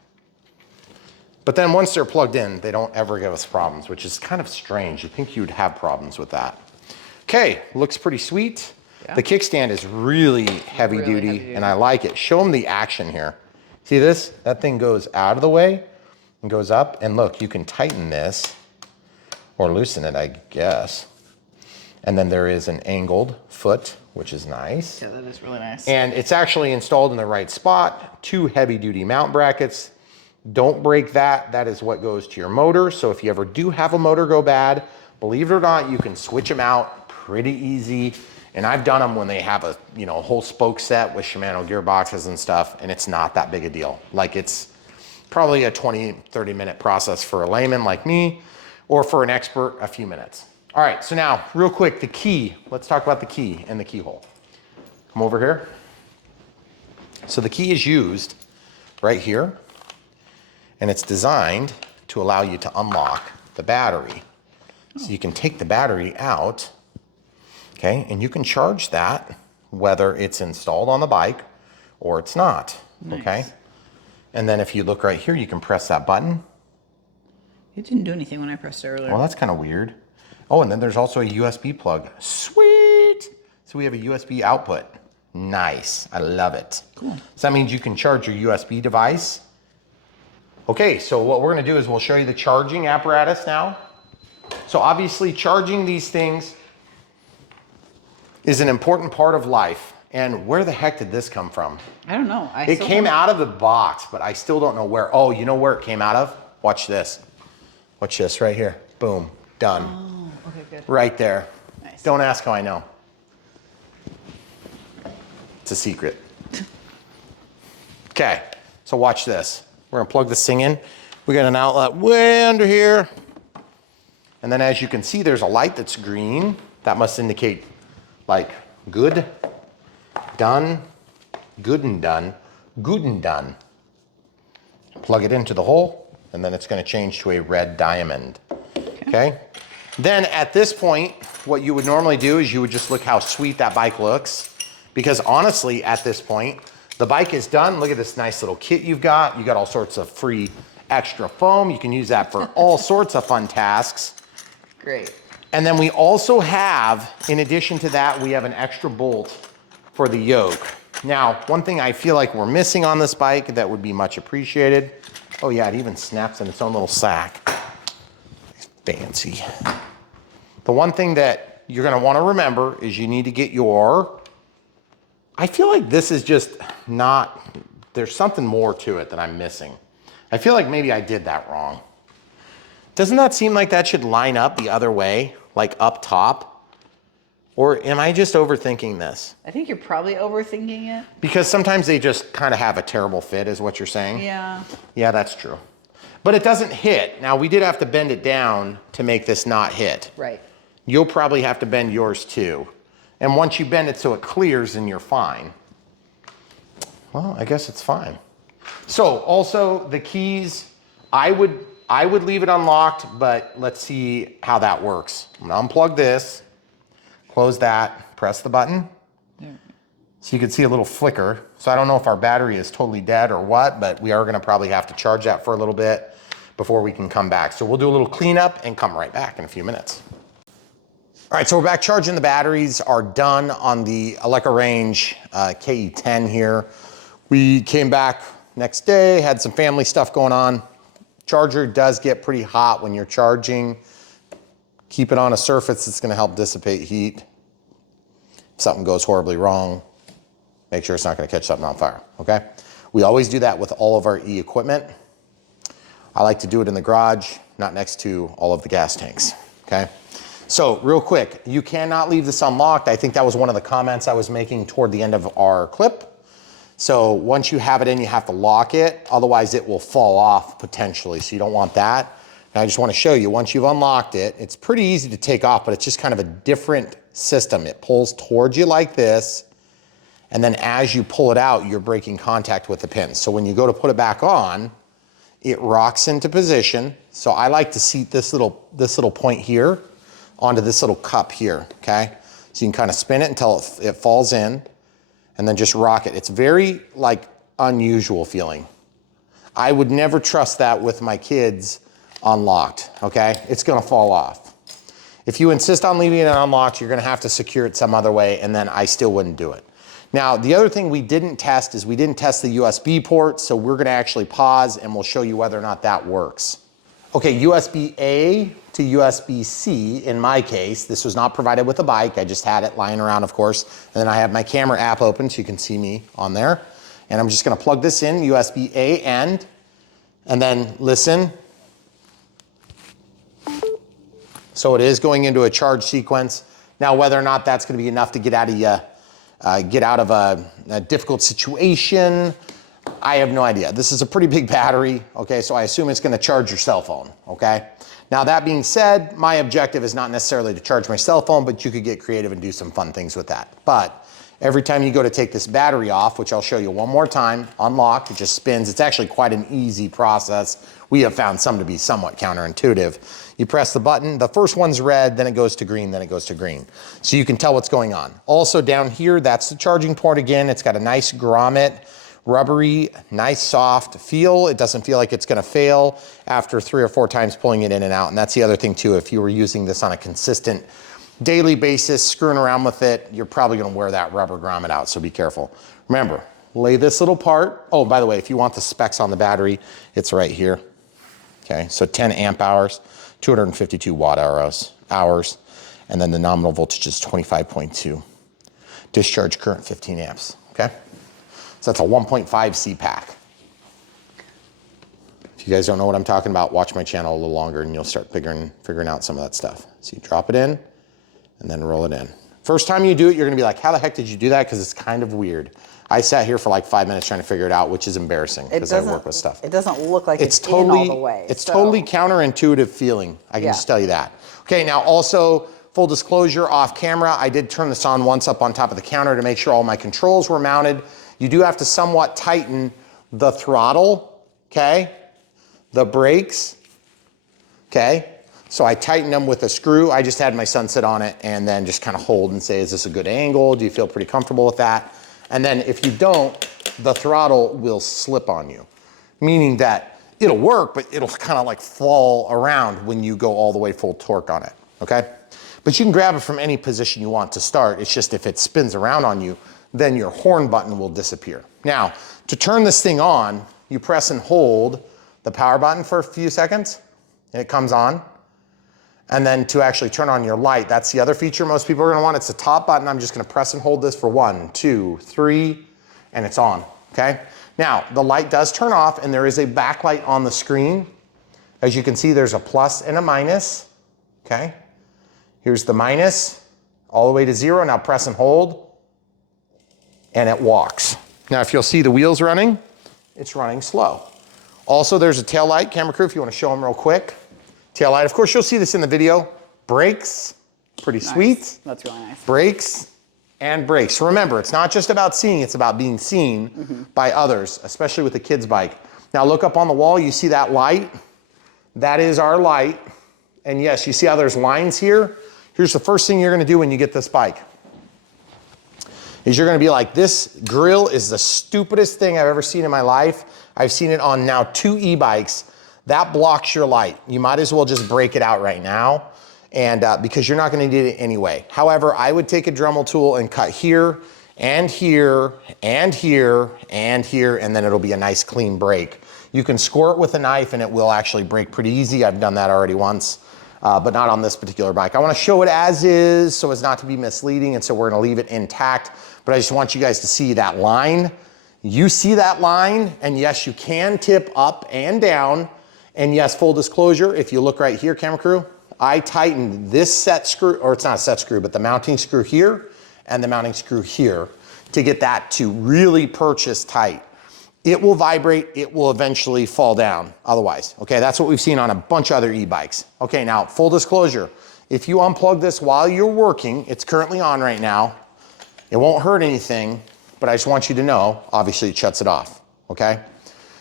But then once they're plugged in, they don't ever give us problems, which is kind of strange. You'd think you'd have problems with that. Okay, looks pretty sweet. Yeah. The kickstand is really heavy Really duty, heavy duty. and I like it. Show them the action here. See this? That thing goes out of the way and goes up, and look, you can tighten this or loosen it, I guess. And then there is an angled foot, which is nice. Yeah, that is really nice. And it's actually installed in the right spot. 2 heavy duty mount brackets. Don't break that. That is what goes to your motor. So if you ever do have a motor go bad, believe it or not, you can switch them out pretty easy. And I've done them when they have a, you know, whole spoke set with Shimano gearboxes and stuff, and it's not that big a deal. Like, it's probably a 20, 30 minute process for a layman like me, or for an expert, a few minutes. All right, so now, real quick, the key. Let's talk about the key and the keyhole. Come over here. So the key is used right here, and it's designed to allow you to unlock the battery. So you can take the battery out, okay, and you can charge that whether it's installed on the bike or it's not, okay? And then if you look right here, you can press that button. It didn't do anything when I pressed it earlier. Well, that's kind of weird. Oh, and then there's also a USB plug. Sweet! So we have a USB output. Nice, I love it. Cool. So that means you can charge your USB device. Okay, so what we're gonna do is we'll show you the charging apparatus now. So obviously charging these things is an important part of life. And where the heck did this come from? I don't know. It came out of the box, but I still don't know where. Oh, you know where it came out of? Watch this. Watch this right here. Boom, done. Oh, okay, good. Right there. Nice. Don't ask how I know. It's a secret. Okay, so watch this. We're gonna plug this thing in. We got an outlet way under here. And then as you can see, there's a light that's green. That must indicate like good, done, good and done, good and done. Plug it into the hole, and then it's gonna change to a red diamond. Okay? Then at this point, what you would normally do is you would just look how sweet that bike looks. Because honestly, at this point, the bike is done. Look at this nice little kit you've got. You got all sorts of free extra foam. You can use that for all sorts of fun tasks. Great. And then we also have, in addition to that, we have an extra bolt for the yoke. Now, one thing I feel like we're missing on this bike that would be much appreciated. Oh yeah, it even snaps in its own little sack. Fancy. The one thing that you're gonna wanna remember is you need to get your, I feel like this is just not, there's something more to it that I'm missing. I feel like maybe I did that wrong. Doesn't that seem like that should line up the other way, like up top? Or am I just overthinking this? I think you're probably overthinking it. Because sometimes they just kind of have a terrible fit is what you're saying? Yeah. Yeah, that's true. But it doesn't hit. Now we did have to bend it down to make this not hit. Right. You'll probably have to bend yours too. And once you bend it so it clears, then you're fine. Well, I guess it's fine. So also the keys, I would leave it unlocked, but let's see how that works. I'm gonna unplug this, close that, press the button. So you can see a little flicker. So I don't know if our battery is totally dead or what, but we are gonna probably have to charge that for a little bit before we can come back. So we'll do a little cleanup and come right back in a few minutes. All right, so we're back charging. The batteries are done on the Elecorange KE10 here. We came back next day, had some family stuff going on. Charger does get pretty hot when you're charging. Keep it on a surface that's gonna help dissipate heat. If something goes horribly wrong, make sure it's not gonna catch something on fire, okay? We always do that with all of our equipment. I like to do it in the garage, not next to all of the gas tanks, okay? So real quick, you cannot leave this unlocked. I think that was one of the comments I was making toward the end of our clip. So once you have it in, you have to lock it. Otherwise it will fall off potentially. So you don't want that. And I just want to show you, once you've unlocked it, it's pretty easy to take off, but it's just kind of a different system. It pulls towards you like this. And then as you pull it out, you're breaking contact with the pins. So when you go to put it back on, it rocks into position. So I like to seat this little point here onto this little cup here, okay? So you can kind of spin it until it falls in and then just rock it. It's very like unusual feeling. I would never trust that with my kids unlocked, okay? It's gonna fall off. If you insist on leaving it unlocked, you're gonna have to secure it some other way, and then I still wouldn't do it. Now, the other thing we didn't test is we didn't test the USB port, so we're gonna actually pause and we'll show you whether or not that works. Okay, USB-A to USB-C in my case. This was not provided with a bike. I just had it lying around, of course. And then I have my camera app open so you can see me on there. And I'm just gonna plug this in, USB-A end, and then listen. So it is going into a charge sequence. Now, whether or not that's gonna be enough to get out of a difficult situation, I have no idea. This is a pretty big battery, okay? So I assume it's gonna charge your cell phone, okay? Now that being said, my objective is not necessarily to charge my cell phone, but you could get creative and do some fun things with that. But every time you go to take this battery off, which I'll show you one more time, unlock, it just spins. It's actually quite an easy process. We have found some to be somewhat counterintuitive. You press the button, the first one's red, then it goes to green, then it goes to green. So you can tell what's going on. Also down here, that's the charging port again. It's got a nice grommet, rubbery, nice soft feel. It doesn't feel like it's gonna fail after 3 or 4 times pulling it in and out. And that's the other thing too, if you were using this on a consistent daily basis, screwing around with it, you're probably gonna wear that rubber grommet out, so be careful. Remember, lay this little part. Oh, by the way, if you want the specs on the battery, it's right here. Okay, so 10 amp hours, 252 watt hours, and then the nominal voltage is 25.2. Discharge current 15 amps, okay? So that's a 1.5 C pack. If you guys don't know what I'm talking about, watch my channel a little longer and you'll start figuring out some of that stuff. So you drop it in and then roll it in. First time you do it, you're gonna be like, how the heck did you do that? Because it's kind of weird. I sat here for like 5 minutes trying to figure it out, which is embarrassing because I work with stuff. It doesn't look like it's totally, in all the way. It's totally counterintuitive feeling. I can just tell you that. Okay, now also, full disclosure, off camera, I did turn this on once up on top of the counter to make sure all my controls were mounted. You do have to somewhat tighten the throttle, okay? The brakes, okay? So I tighten them with a screw. I just had my son sit on it and then just kind of hold and say, is this a good angle? Do you feel pretty comfortable with that? And then if you don't, the throttle will slip on you, meaning that it'll work, but it'll kind of like fall around when you go all the way full torque on it, okay? But you can grab it from any position you want to start. It's just if it spins around on you, then your horn button will disappear. Now, to turn this thing on, you press and hold the power button for a few seconds, and it comes on. And then to actually turn on your light, that's the other feature most people are gonna want. It's the top button. I'm just gonna press and hold this for 1, 2, 3, and it's on, okay? Now, the light does turn off and there is a backlight on the screen. As you can see, there's a plus and a minus, okay? Here's the minus, all the way to 0. Now press and hold, and it walks. Now, if you'll see the wheels running, it's running slow. Also, there's a tail light. Camera crew, if you wanna show them real quick. Tail light, of course, you'll see this in the video. Brakes, pretty sweet. That's really nice. Brakes and brakes. Remember, it's not just about seeing, it's about being seen by others, especially with the kids' bike. Now look up on the wall, you see that light? That is our light. And yes, you see how there's lines here? Here's the first thing you're gonna do when you get this bike. Is you're gonna be like, this grill is the stupidest thing I've ever seen in my life. I've seen it on now 2 e-bikes. That blocks your light. You might as well just break it out right now, and because you're not gonna need it anyway. However, I would take a Dremel tool and cut here, and here, and here, and here, and then it'll be a nice clean break. You can score it with a knife and it will actually break pretty easy. I've done that already once, but not on this particular bike. I wanna show it as is so as not to be misleading, and so we're gonna leave it intact, but I just want you guys to see that line. You see that line, and yes, you can tip up and down. And yes, full disclosure, if you look right here, camera crew, I tightened this set screw, or it's not a set screw, but the mounting screw here and the mounting screw here to get that to really purchase tight. It will vibrate, it will eventually fall down otherwise. Okay, that's what we've seen on a bunch of other e-bikes. Okay, now full disclosure, if you unplug this while you're working, it's currently on right now, it won't hurt anything, but I just want you to know, obviously it shuts it off, okay?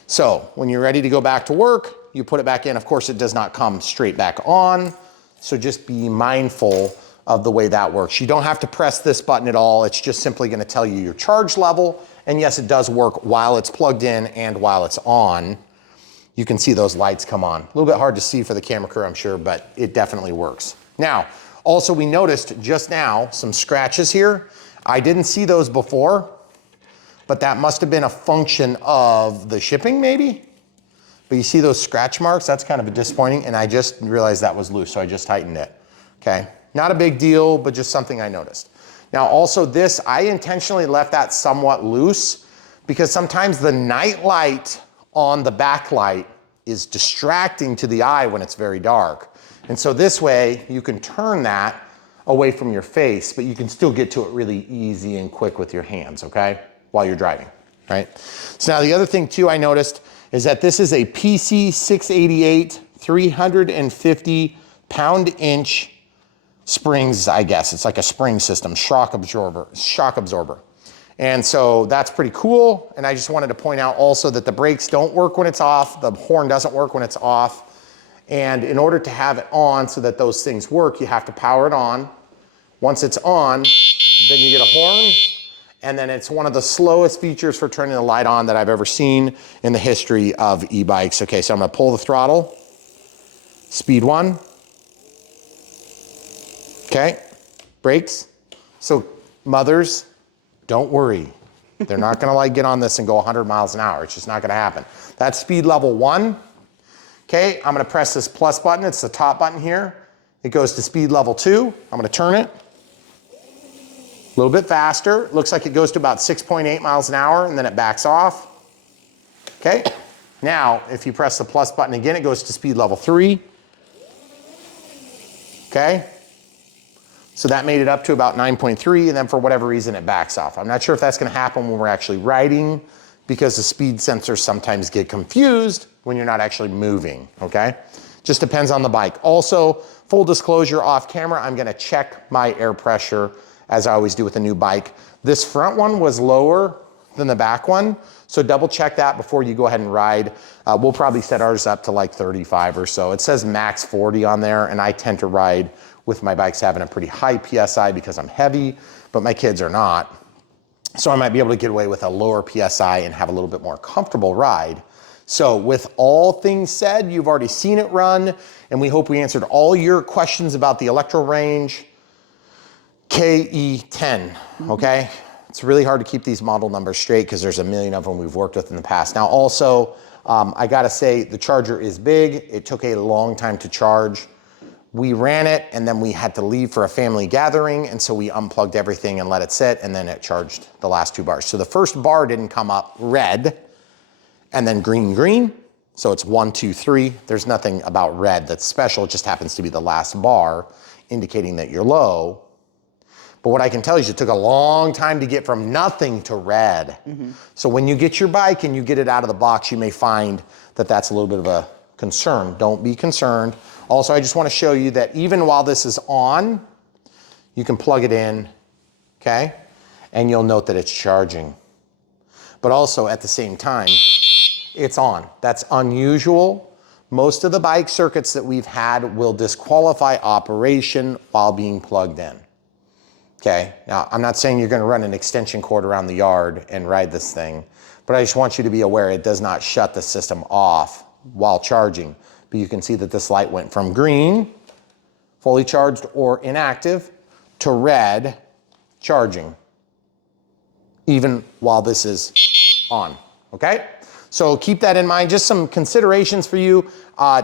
So when you're ready to go back to work, you put it back in. Of course, it does not come straight back on. So just be mindful of the way that works. You don't have to press this button at all. It's just simply gonna tell you your charge level. And yes, it does work while it's plugged in and while it's on. You can see those lights come on. A little bit hard to see for the camera crew, I'm sure, but it definitely works. Now, also we noticed just now some scratches here. I didn't see those before, but that must have been a function of the shipping maybe. But you see those scratch marks? That's kind of disappointing, and I just realized that was loose, so I just tightened it, okay? Not a big deal, but just something I noticed. Now also this, I intentionally left that somewhat loose because sometimes the night light on the backlight is distracting to the eye when it's very dark. And so this way, you can turn that away from your face, but you can still get to it really easy and quick with your hands, okay? While you're driving, right? So now the other thing too I noticed is that this is a PC688 350 pound-inch springs, I guess. It's like a spring system, shock absorber. And so that's pretty cool. And I just wanted to point out also that the brakes don't work when it's off. The horn doesn't work when it's off. And in order to have it on so that those things work, you have to power it on. Once it's on, then you get a horn. And then it's one of the slowest features for turning the light on that I've ever seen in the history of e-bikes. Okay, so I'm gonna pull the throttle, speed 1. Okay, brakes. So mothers, don't worry. They're not gonna like get on this and go 100 miles an hour. It's just not gonna happen. That's speed level 1. Okay, I'm gonna press this plus button. It's the top button here. It goes to speed level 2. I'm gonna turn it. A little bit faster. Looks like it goes to about 6.8 miles an hour and then it backs off. Okay. Now, if you press the plus button again, it goes to speed level 3. Okay. So that made it up to about 9.3, and then for whatever reason, it backs off. I'm not sure if that's gonna happen when we're actually riding because the speed sensors sometimes get confused when you're not actually moving, okay? Just depends on the bike. Also, full disclosure off camera, I'm gonna check my air pressure as I always do with a new bike. This front one was lower than the back one. So double check that before you go ahead and ride. We'll probably set ours up to like 35 or so. It says max 40 on there, and I tend to ride with my bikes having a pretty high PSI because I'm heavy, but my kids are not. So I might be able to get away with a lower PSI and have a little bit more comfortable ride. So with all things said, you've already seen it run, and we hope we answered all your questions about the Elecorange KE10, okay? It's really hard to keep these model numbers straight because there's a million of them we've worked with in the past. Now also, I gotta say the charger is big. It took a long time to charge. We ran it and then we had to leave for a family gathering, and so we unplugged everything and let it sit, and then it charged the last 2 bars. So the first bar didn't come up red and then green, green. So it's 1, 2, 3. There's nothing about red that's special. It just happens to be the last bar indicating that you're low. But what I can tell you is it took a long time to get from nothing to red. So when you get your bike and you get it out of the box, you may find that that's a little bit of a concern. Don't be concerned. Also, I just want to show you that even while this is on, you can plug it in, okay? And you'll note that it's charging. But also at the same time, it's on. That's unusual. Most of the bike circuits that we've had will disqualify operation while being plugged in. Okay, now I'm not saying you're gonna run an extension cord around the yard and ride this thing, but I just want you to be aware it does not shut the system off while charging. But you can see that this light went from green, fully charged or inactive, to red, charging, even while this is on, okay? So keep that in mind. Just some considerations for you.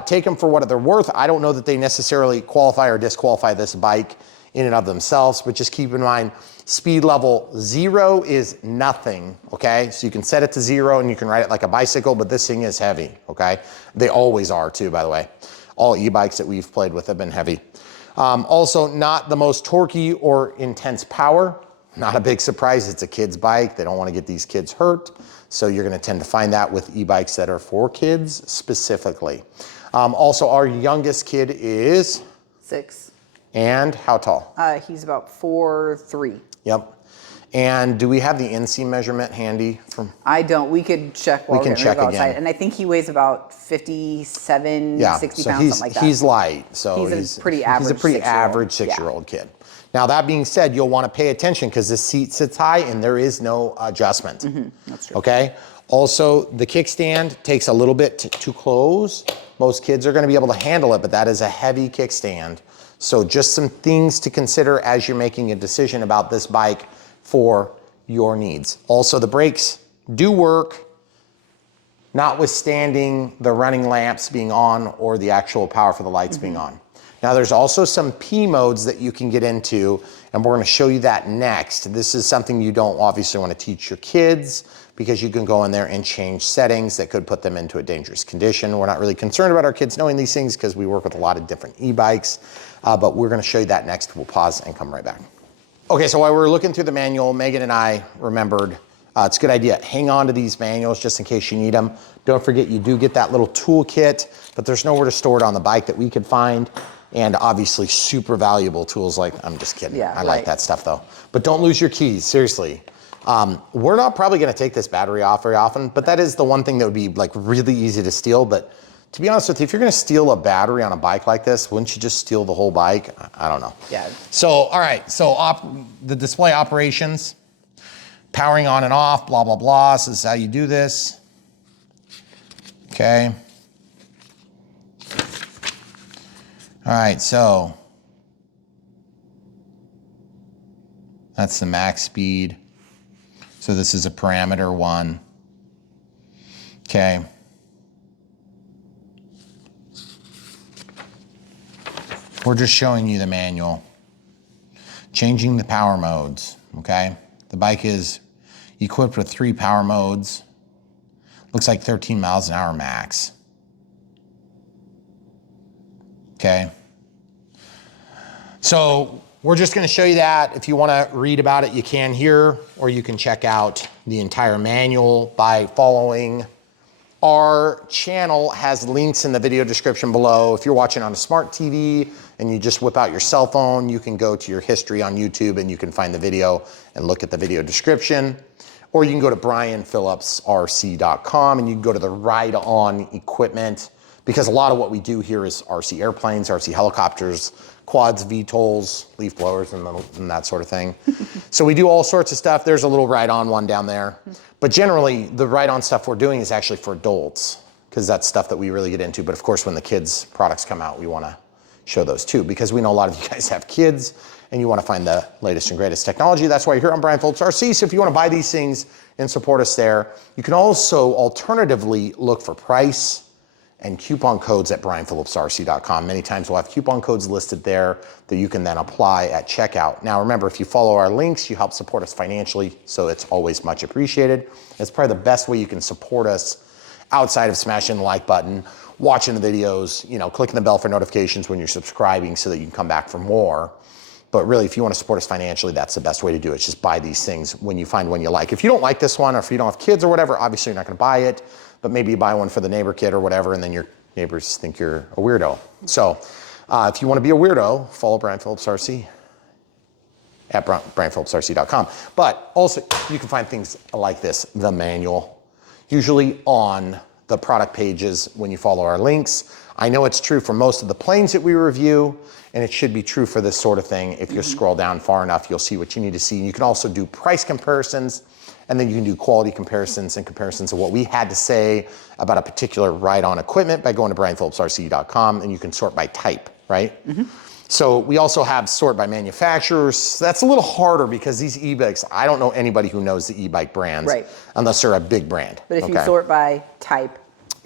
Take them for what they're worth. I don't know that they necessarily qualify or disqualify this bike in and of themselves, but just keep in mind, speed level 0 is nothing, okay? So you can set it to 0 and you can ride it like a bicycle, but this thing is heavy, okay? They always are too, by the way. All e-bikes that we've played with have been heavy. Also, not the most torquey or intense power. Not a big surprise, it's a kid's bike. They don't want to get these kids hurt. So you're gonna tend to find that with e-bikes that are for kids specifically. Also, our youngest kid is? 6. And how tall? He's about 4'3". Yep. And do we have the inseam measurement handy from? I don't. We could check while We can we're check outside. again. And I think he weighs about 57, 60 so pounds, he's, something like that. he's light. So He's a pretty average He's a pretty 6-year-old. average 6-year-old kid. Now that being said, you'll want to pay attention because the seat sits high and there is no adjustment. That's true. Okay. Also, the kickstand takes a little bit to close. Most kids are going to be able to handle it, but that is a heavy kickstand. So just some things to consider as you're making a decision about this bike for your needs. Also, the brakes do work, notwithstanding the running lamps being on or the actual power for the lights being on. Now there's also some P modes that you can get into, and we're gonna show you that next. This is something you don't obviously wanna teach your kids because you can go in there and change settings that could put them into a dangerous condition. We're not really concerned about our kids knowing these things because we work with a lot of different e-bikes, but we're gonna show you that next. We'll pause and come right back. Okay, so while we were looking through the manual, Megan and I remembered it's a good idea. Hang on to these manuals just in case you need them. Don't forget you do get that little toolkit, but there's nowhere to store it on the bike that we could find. And obviously super valuable tools like, I'm just kidding. Yeah, I like that stuff though. But don't lose your keys, seriously. We're not probably gonna take this battery off very often, but that is the one thing that would be like really easy to steal. But to be honest with you, if you're gonna steal a battery on a bike like this, wouldn't you just steal the whole bike? I don't know. Yeah. So, all right, so the display operations, powering on and off, blah, blah, blah. So this is how you do this. Okay. All right, so that's the max speed. So this is a parameter 1. Okay. We're just showing you the manual. Changing the power modes, okay? The bike is equipped with 3 power modes. Looks like 13 miles an hour max. Okay. So we're just gonna show you that. If you wanna read about it, you can here, or you can check out the entire manual by following. Our channel has links in the video description below. If you're watching on a smart TV and you just whip out your cell phone, you can go to your history on YouTube and you can find the video and look at the video description. or you can go to brianphillipsrc.com and you can go to the Ride On equipment, because a lot of what we do here is RC airplanes, RC helicopters, quads, VTOLs, leaf blowers, and that sort of thing. So we do all sorts of stuff. There's a little Ride On one down there. But generally, the Ride On stuff we're doing is actually for adults, because that's stuff that we really get into. But of course, when the kids' products come out, we want to show those too, because we know a lot of you guys have kids and you want to find the latest and greatest technology. That's why you're here on Brian Phillips RC. So if you want to buy these things and support us there, you can also alternatively look for price and coupon codes at brianphillipsrc.com. Many times we'll have coupon codes listed there that you can then apply at checkout. Now remember, if you follow our links, you help support us financially, so it's always much appreciated. It's probably the best way you can support us outside of smashing the like button, watching the videos, you know, clicking the bell for notifications when you're subscribing so that you can come back for more. But really, if you want to support us financially, that's the best way to do it. Just buy these things when you find one you like. If you don't like this one, or if you don't have kids or whatever, obviously you're not going to buy it, but maybe you buy one for the neighbor kid or whatever, and then your neighbors think you're a weirdo. So if you want to be a weirdo, follow Brian Phillips RC at brianphillipsrc.com. But also, you can find things like this, the manual, usually on the product pages when you follow our links. I know it's true for most of the planes that we review, and it should be true for this sort of thing. If you scroll down far enough, you'll see what you need to see. You can also do price comparisons, and then you can do quality comparisons and comparisons of what we had to say about a particular ride-on equipment by going to brianphillipsrc.com, and you can sort by type, right? So we also have sort by manufacturers. That's a little harder because these e-bikes, I don't know anybody who knows the e-bike brands, unless they're a big brand. But if you sort by type,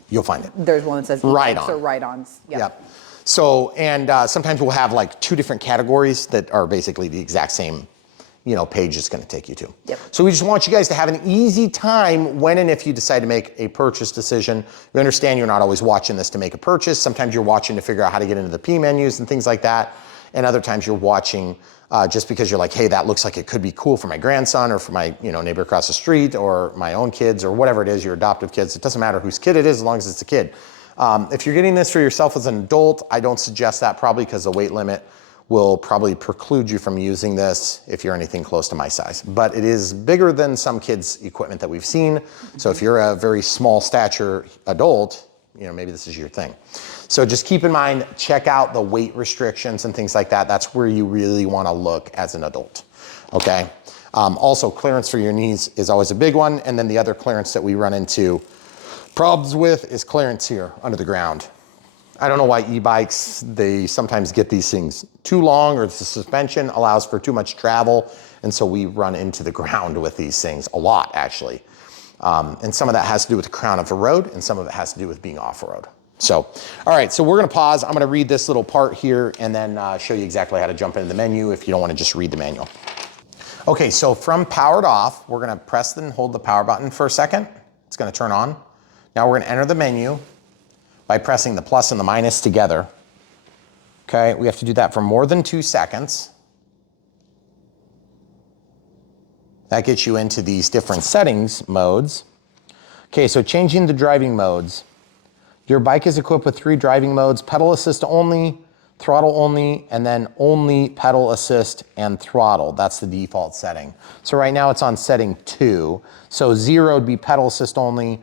you'll find it. There's one that says Ride-On. or ride-ons. Yep. So, and sometimes we'll have like 2 different categories that are basically the exact same, you know, page it's going to take you to. So we just want you guys to have an easy time when and if you decide to make a purchase decision. We understand you're not always watching this to make a purchase. Sometimes you're watching to figure out how to get into the P menus and things like that. And other times you're watching just because you're like, hey, that looks like it could be cool for my grandson or for my, you know, neighbor across the street or my own kids or whatever it is, your adoptive kids. It doesn't matter whose kid it is as long as it's a kid. If you're getting this for yourself as an adult, I don't suggest that, probably because the weight limit will probably preclude you from using this if you're anything close to my size. But it is bigger than some kids' equipment that we've seen. So if you're a very small stature adult, you know, maybe this is your thing. So just keep in mind, check out the weight restrictions and things like that. That's where you really want to look as an adult, okay? Also, clearance for your knees is always a big one. And then the other clearance that we run into problems with is clearance here under the ground. I don't know why e-bikes, they sometimes get these things too long, or the suspension allows for too much travel. And so we run into the ground with these things a lot, actually. And some of that has to do with the crown of the road, and some of it has to do with being off-road. So, all right, so we're gonna pause. I'm gonna read this little part here and then show you exactly how to jump into the menu if you don't wanna just read the manual. Okay, so from powered off, we're gonna press and hold the power button for a second. It's gonna turn on. Now we're gonna enter the menu by pressing the plus and the minus together. Okay, we have to do that for more than 2 seconds. That gets you into these different settings modes. Okay, so changing the driving modes. Your bike is equipped with 3 driving modes: pedal assist only, throttle only, and then only pedal assist and throttle. That's the default setting. So right now it's on setting 2. So 0 would be pedal assist only,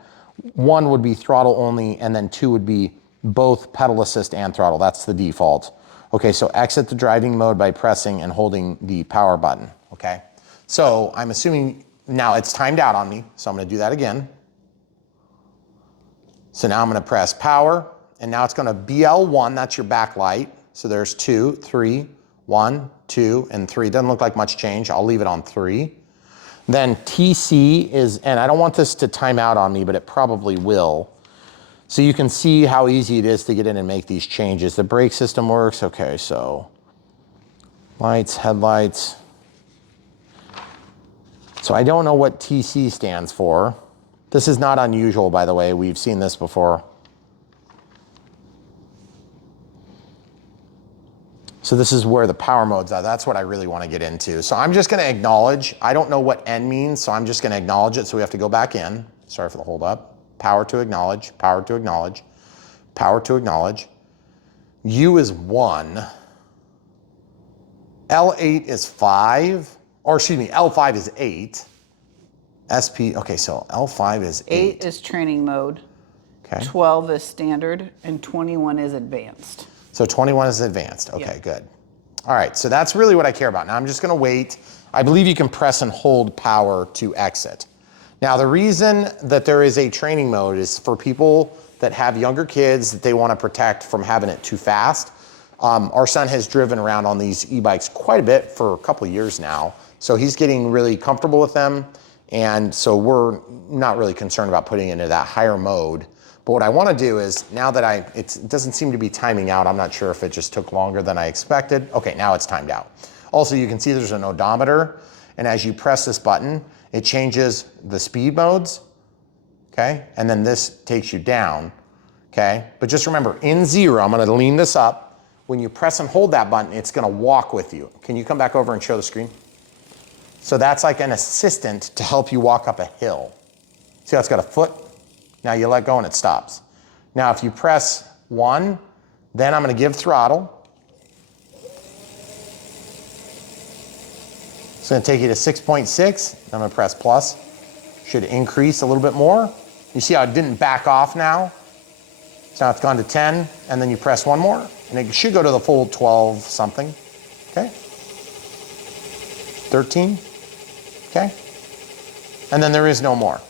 1 would be throttle only, and then 2 would be both pedal assist and throttle. That's the default. Okay, so exit the driving mode by pressing and holding the power button, okay? So I'm assuming now it's timed out on me, so I'm gonna do that again. So now I'm gonna press power, and now it's gonna BL1, that's your backlight. So there's 2, 3, 1, 2, and 3. Doesn't look like much change. I'll leave it on 3. Then TC is, and I don't want this to time out on me, but it probably will. So you can see how easy it is to get in and make these changes. The brake system works. Okay, so lights, headlights. So I don't know what TC stands for. This is not unusual, by the way. We've seen this before. So this is where the power modes are. That's what I really want to get into. So I'm just going to acknowledge. I don't know what N means, so I'm just going to acknowledge it. So we have to go back in. Sorry for the hold up. Power to acknowledge, power to acknowledge, power to acknowledge. U is 1. L8 is 5, or excuse me, L5 is 8. SP, okay, so L5 is 8 8. is training mode. Okay. 12 is standard, and 21 is advanced. So 21 is advanced. Okay, Yeah. good. All right, so that's really what I care about. Now I'm just gonna wait. I believe you can press and hold power to exit. Now the reason that there is a training mode is for people that have younger kids that they wanna protect from having it too fast. Our son has driven around on these e-bikes quite a bit for a couple of years now. So he's getting really comfortable with them. And so we're not really concerned about putting it into that higher mode. But what I wanna do is, now that it doesn't seem to be timing out, I'm not sure if it just took longer than I expected. Okay, now it's timed out. Also, you can see there's an odometer, and as you press this button, it changes the speed modes, okay? And then this takes you down, okay? But just remember, in 0, I'm gonna lean this up. When you press and hold that button, it's gonna walk with you. Can you come back over and show the screen? So that's like an assistant to help you walk up a hill. See how it's got a foot? Now you let go and it stops. Now if you press 1, then I'm gonna give throttle. It's gonna take you to 6.6. I'm gonna press plus. Should increase a little bit more. You see how it didn't back off now? So now it's gone to 10, and then you press 1 more, and it should go to the full 12 something, okay? 13, okay? And then there is no more.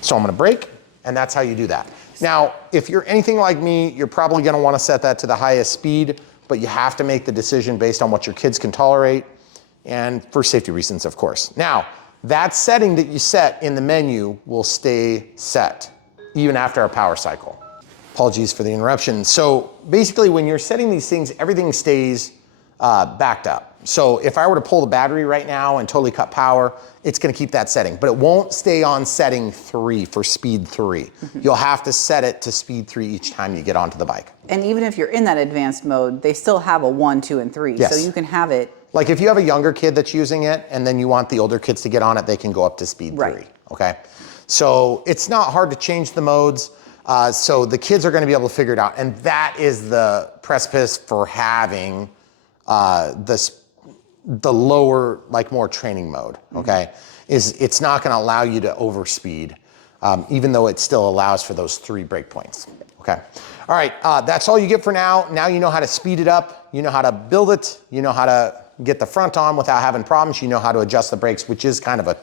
So I'm gonna brake, and that's how you do that. Now, if you're anything like me, you're probably gonna wanna set that to the highest speed, but you have to make the decision based on what your kids can tolerate, and for safety reasons, of course. Now, that setting that you set in the menu will stay set, even after a power cycle. Apologies for the interruption. So basically, when you're setting these things, everything stays backed up. So if I were to pull the battery right now and totally cut power, it's gonna keep that setting, but it won't stay on setting 3 for speed 3. You'll have to set it to speed 3 each time you get onto the bike. And even if you're in that advanced mode, they still have a 1, 2, and 3. Yes. So you can have it. Like if you have a younger kid that's using it and then you want the older kids to get on it, they can go up to speed 3, Right. okay? So it's not hard to change the modes. So the kids are gonna be able to figure it out. And that is the precipice for having the lower, like more training mode, okay? Is it's not gonna allow you to overspeed, even though it still allows for those 3 break points, okay? All right, that's all you get for now. Now you know how to speed it up, you know how to build it, you know how to get the front on without having problems, you know how to adjust the brakes, which is kind of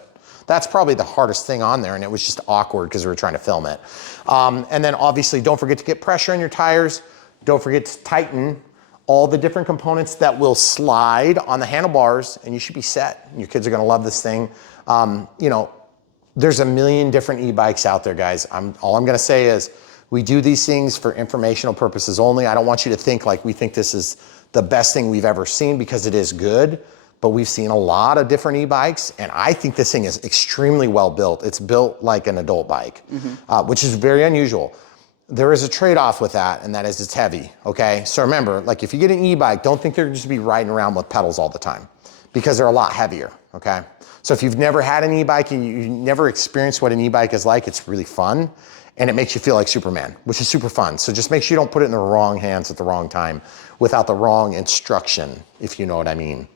that's probably the hardest thing on there, and it was just awkward because we were trying to film it. And then obviously don't forget to get pressure on your tires. Don't forget to tighten all the different components that will slide on the handlebars, and you should be set. Your kids are gonna love this thing. You know, there's a million different e-bikes out there, guys. All I'm gonna say is we do these things for informational purposes only. I don't want you to think like we think this is the best thing we've ever seen, because it is good, but we've seen a lot of different e-bikes, and I think this thing is extremely well built. It's built like an adult bike, which is very unusual. There is a trade-off with that, and that is it's heavy, okay? So remember, like if you get an e-bike, don't think they're just be riding around with pedals all the time, because they're a lot heavier, okay? So if you've never had an e-bike and you never experienced what an e-bike is like, it's really fun, and it makes you feel like Superman, which is super fun. So just make sure you don't put it in the wrong hands at the wrong time without the wrong instruction, if you know what I mean.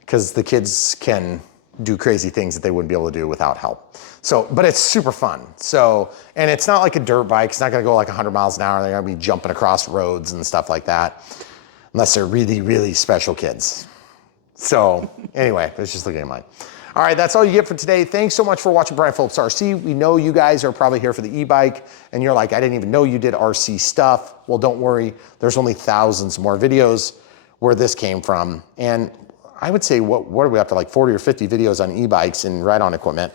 Because the kids can do crazy things that they wouldn't be able to do without help. So, but it's super fun. So, and it's not like a dirt bike. It's not gonna go like 100 miles an hour. They're gonna be jumping across roads and stuff like that, unless they're really, really special kids. So anyway, let's just look at mine. All right, that's all you get for today. Thanks so much for watching Brian Phillips RC. We know you guys are probably here for the e-bike, and you're like, I didn't even know you did RC stuff. Well, don't worry. There's only thousands more videos where this came from. And I would say, what are we up to, like 40 or 50 videos on e-bikes and ride-on equipment.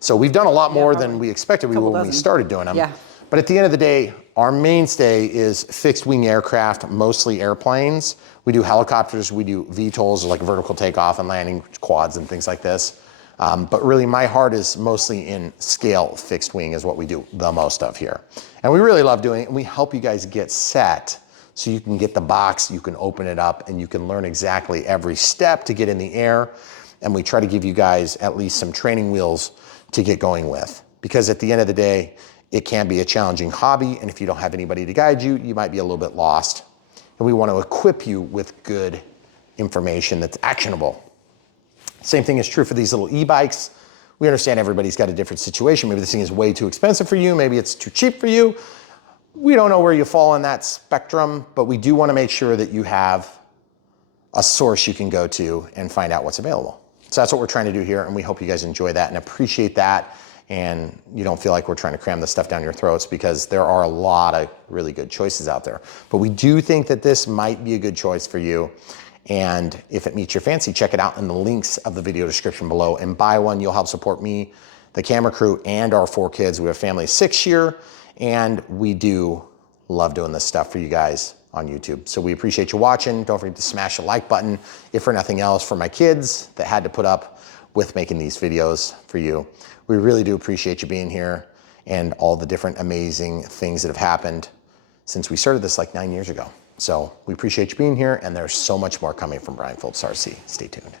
So we've done a lot more than we expected we would when we started doing them. Yeah. But at the end of the day, our mainstay is fixed wing aircraft, mostly airplanes. We do helicopters, we do VTOLs, like vertical takeoff and landing quads and things like this. But really my heart is mostly in scale fixed wing is what we do the most of here. And we really love doing it, and we help you guys get set so you can get the box, you can open it up, and you can learn exactly every step to get in the air. And we try to give you guys at least some training wheels to get going with. Because at the end of the day, it can be a challenging hobby, and if you don't have anybody to guide you, you might be a little bit lost. And we want to equip you with good information that's actionable. Same thing is true for these little e-bikes. We understand everybody's got a different situation. Maybe this thing is way too expensive for you. Maybe it's too cheap for you. We don't know where you fall in that spectrum, but we do want to make sure that you have a source you can go to and find out what's available. So that's what we're trying to do here, and we hope you guys enjoy that and appreciate that, and you don't feel like we're trying to cram this stuff down your throats, because there are a lot of really good choices out there. But we do think that this might be a good choice for you, and if it meets your fancy, check it out in the links of the video description below and buy one. You'll help support me, the camera crew, and our 4 kids. We have a family of 6 here, and we do love doing this stuff for you guys on YouTube. So we appreciate you watching. Don't forget to smash the like button, if for nothing else, for my kids that had to put up with making these videos for you. We really do appreciate you being here and all the different amazing things that have happened since we started this like 9 years ago. So we appreciate you being here, and there's so much more coming from Brian Phillips RC. Stay tuned.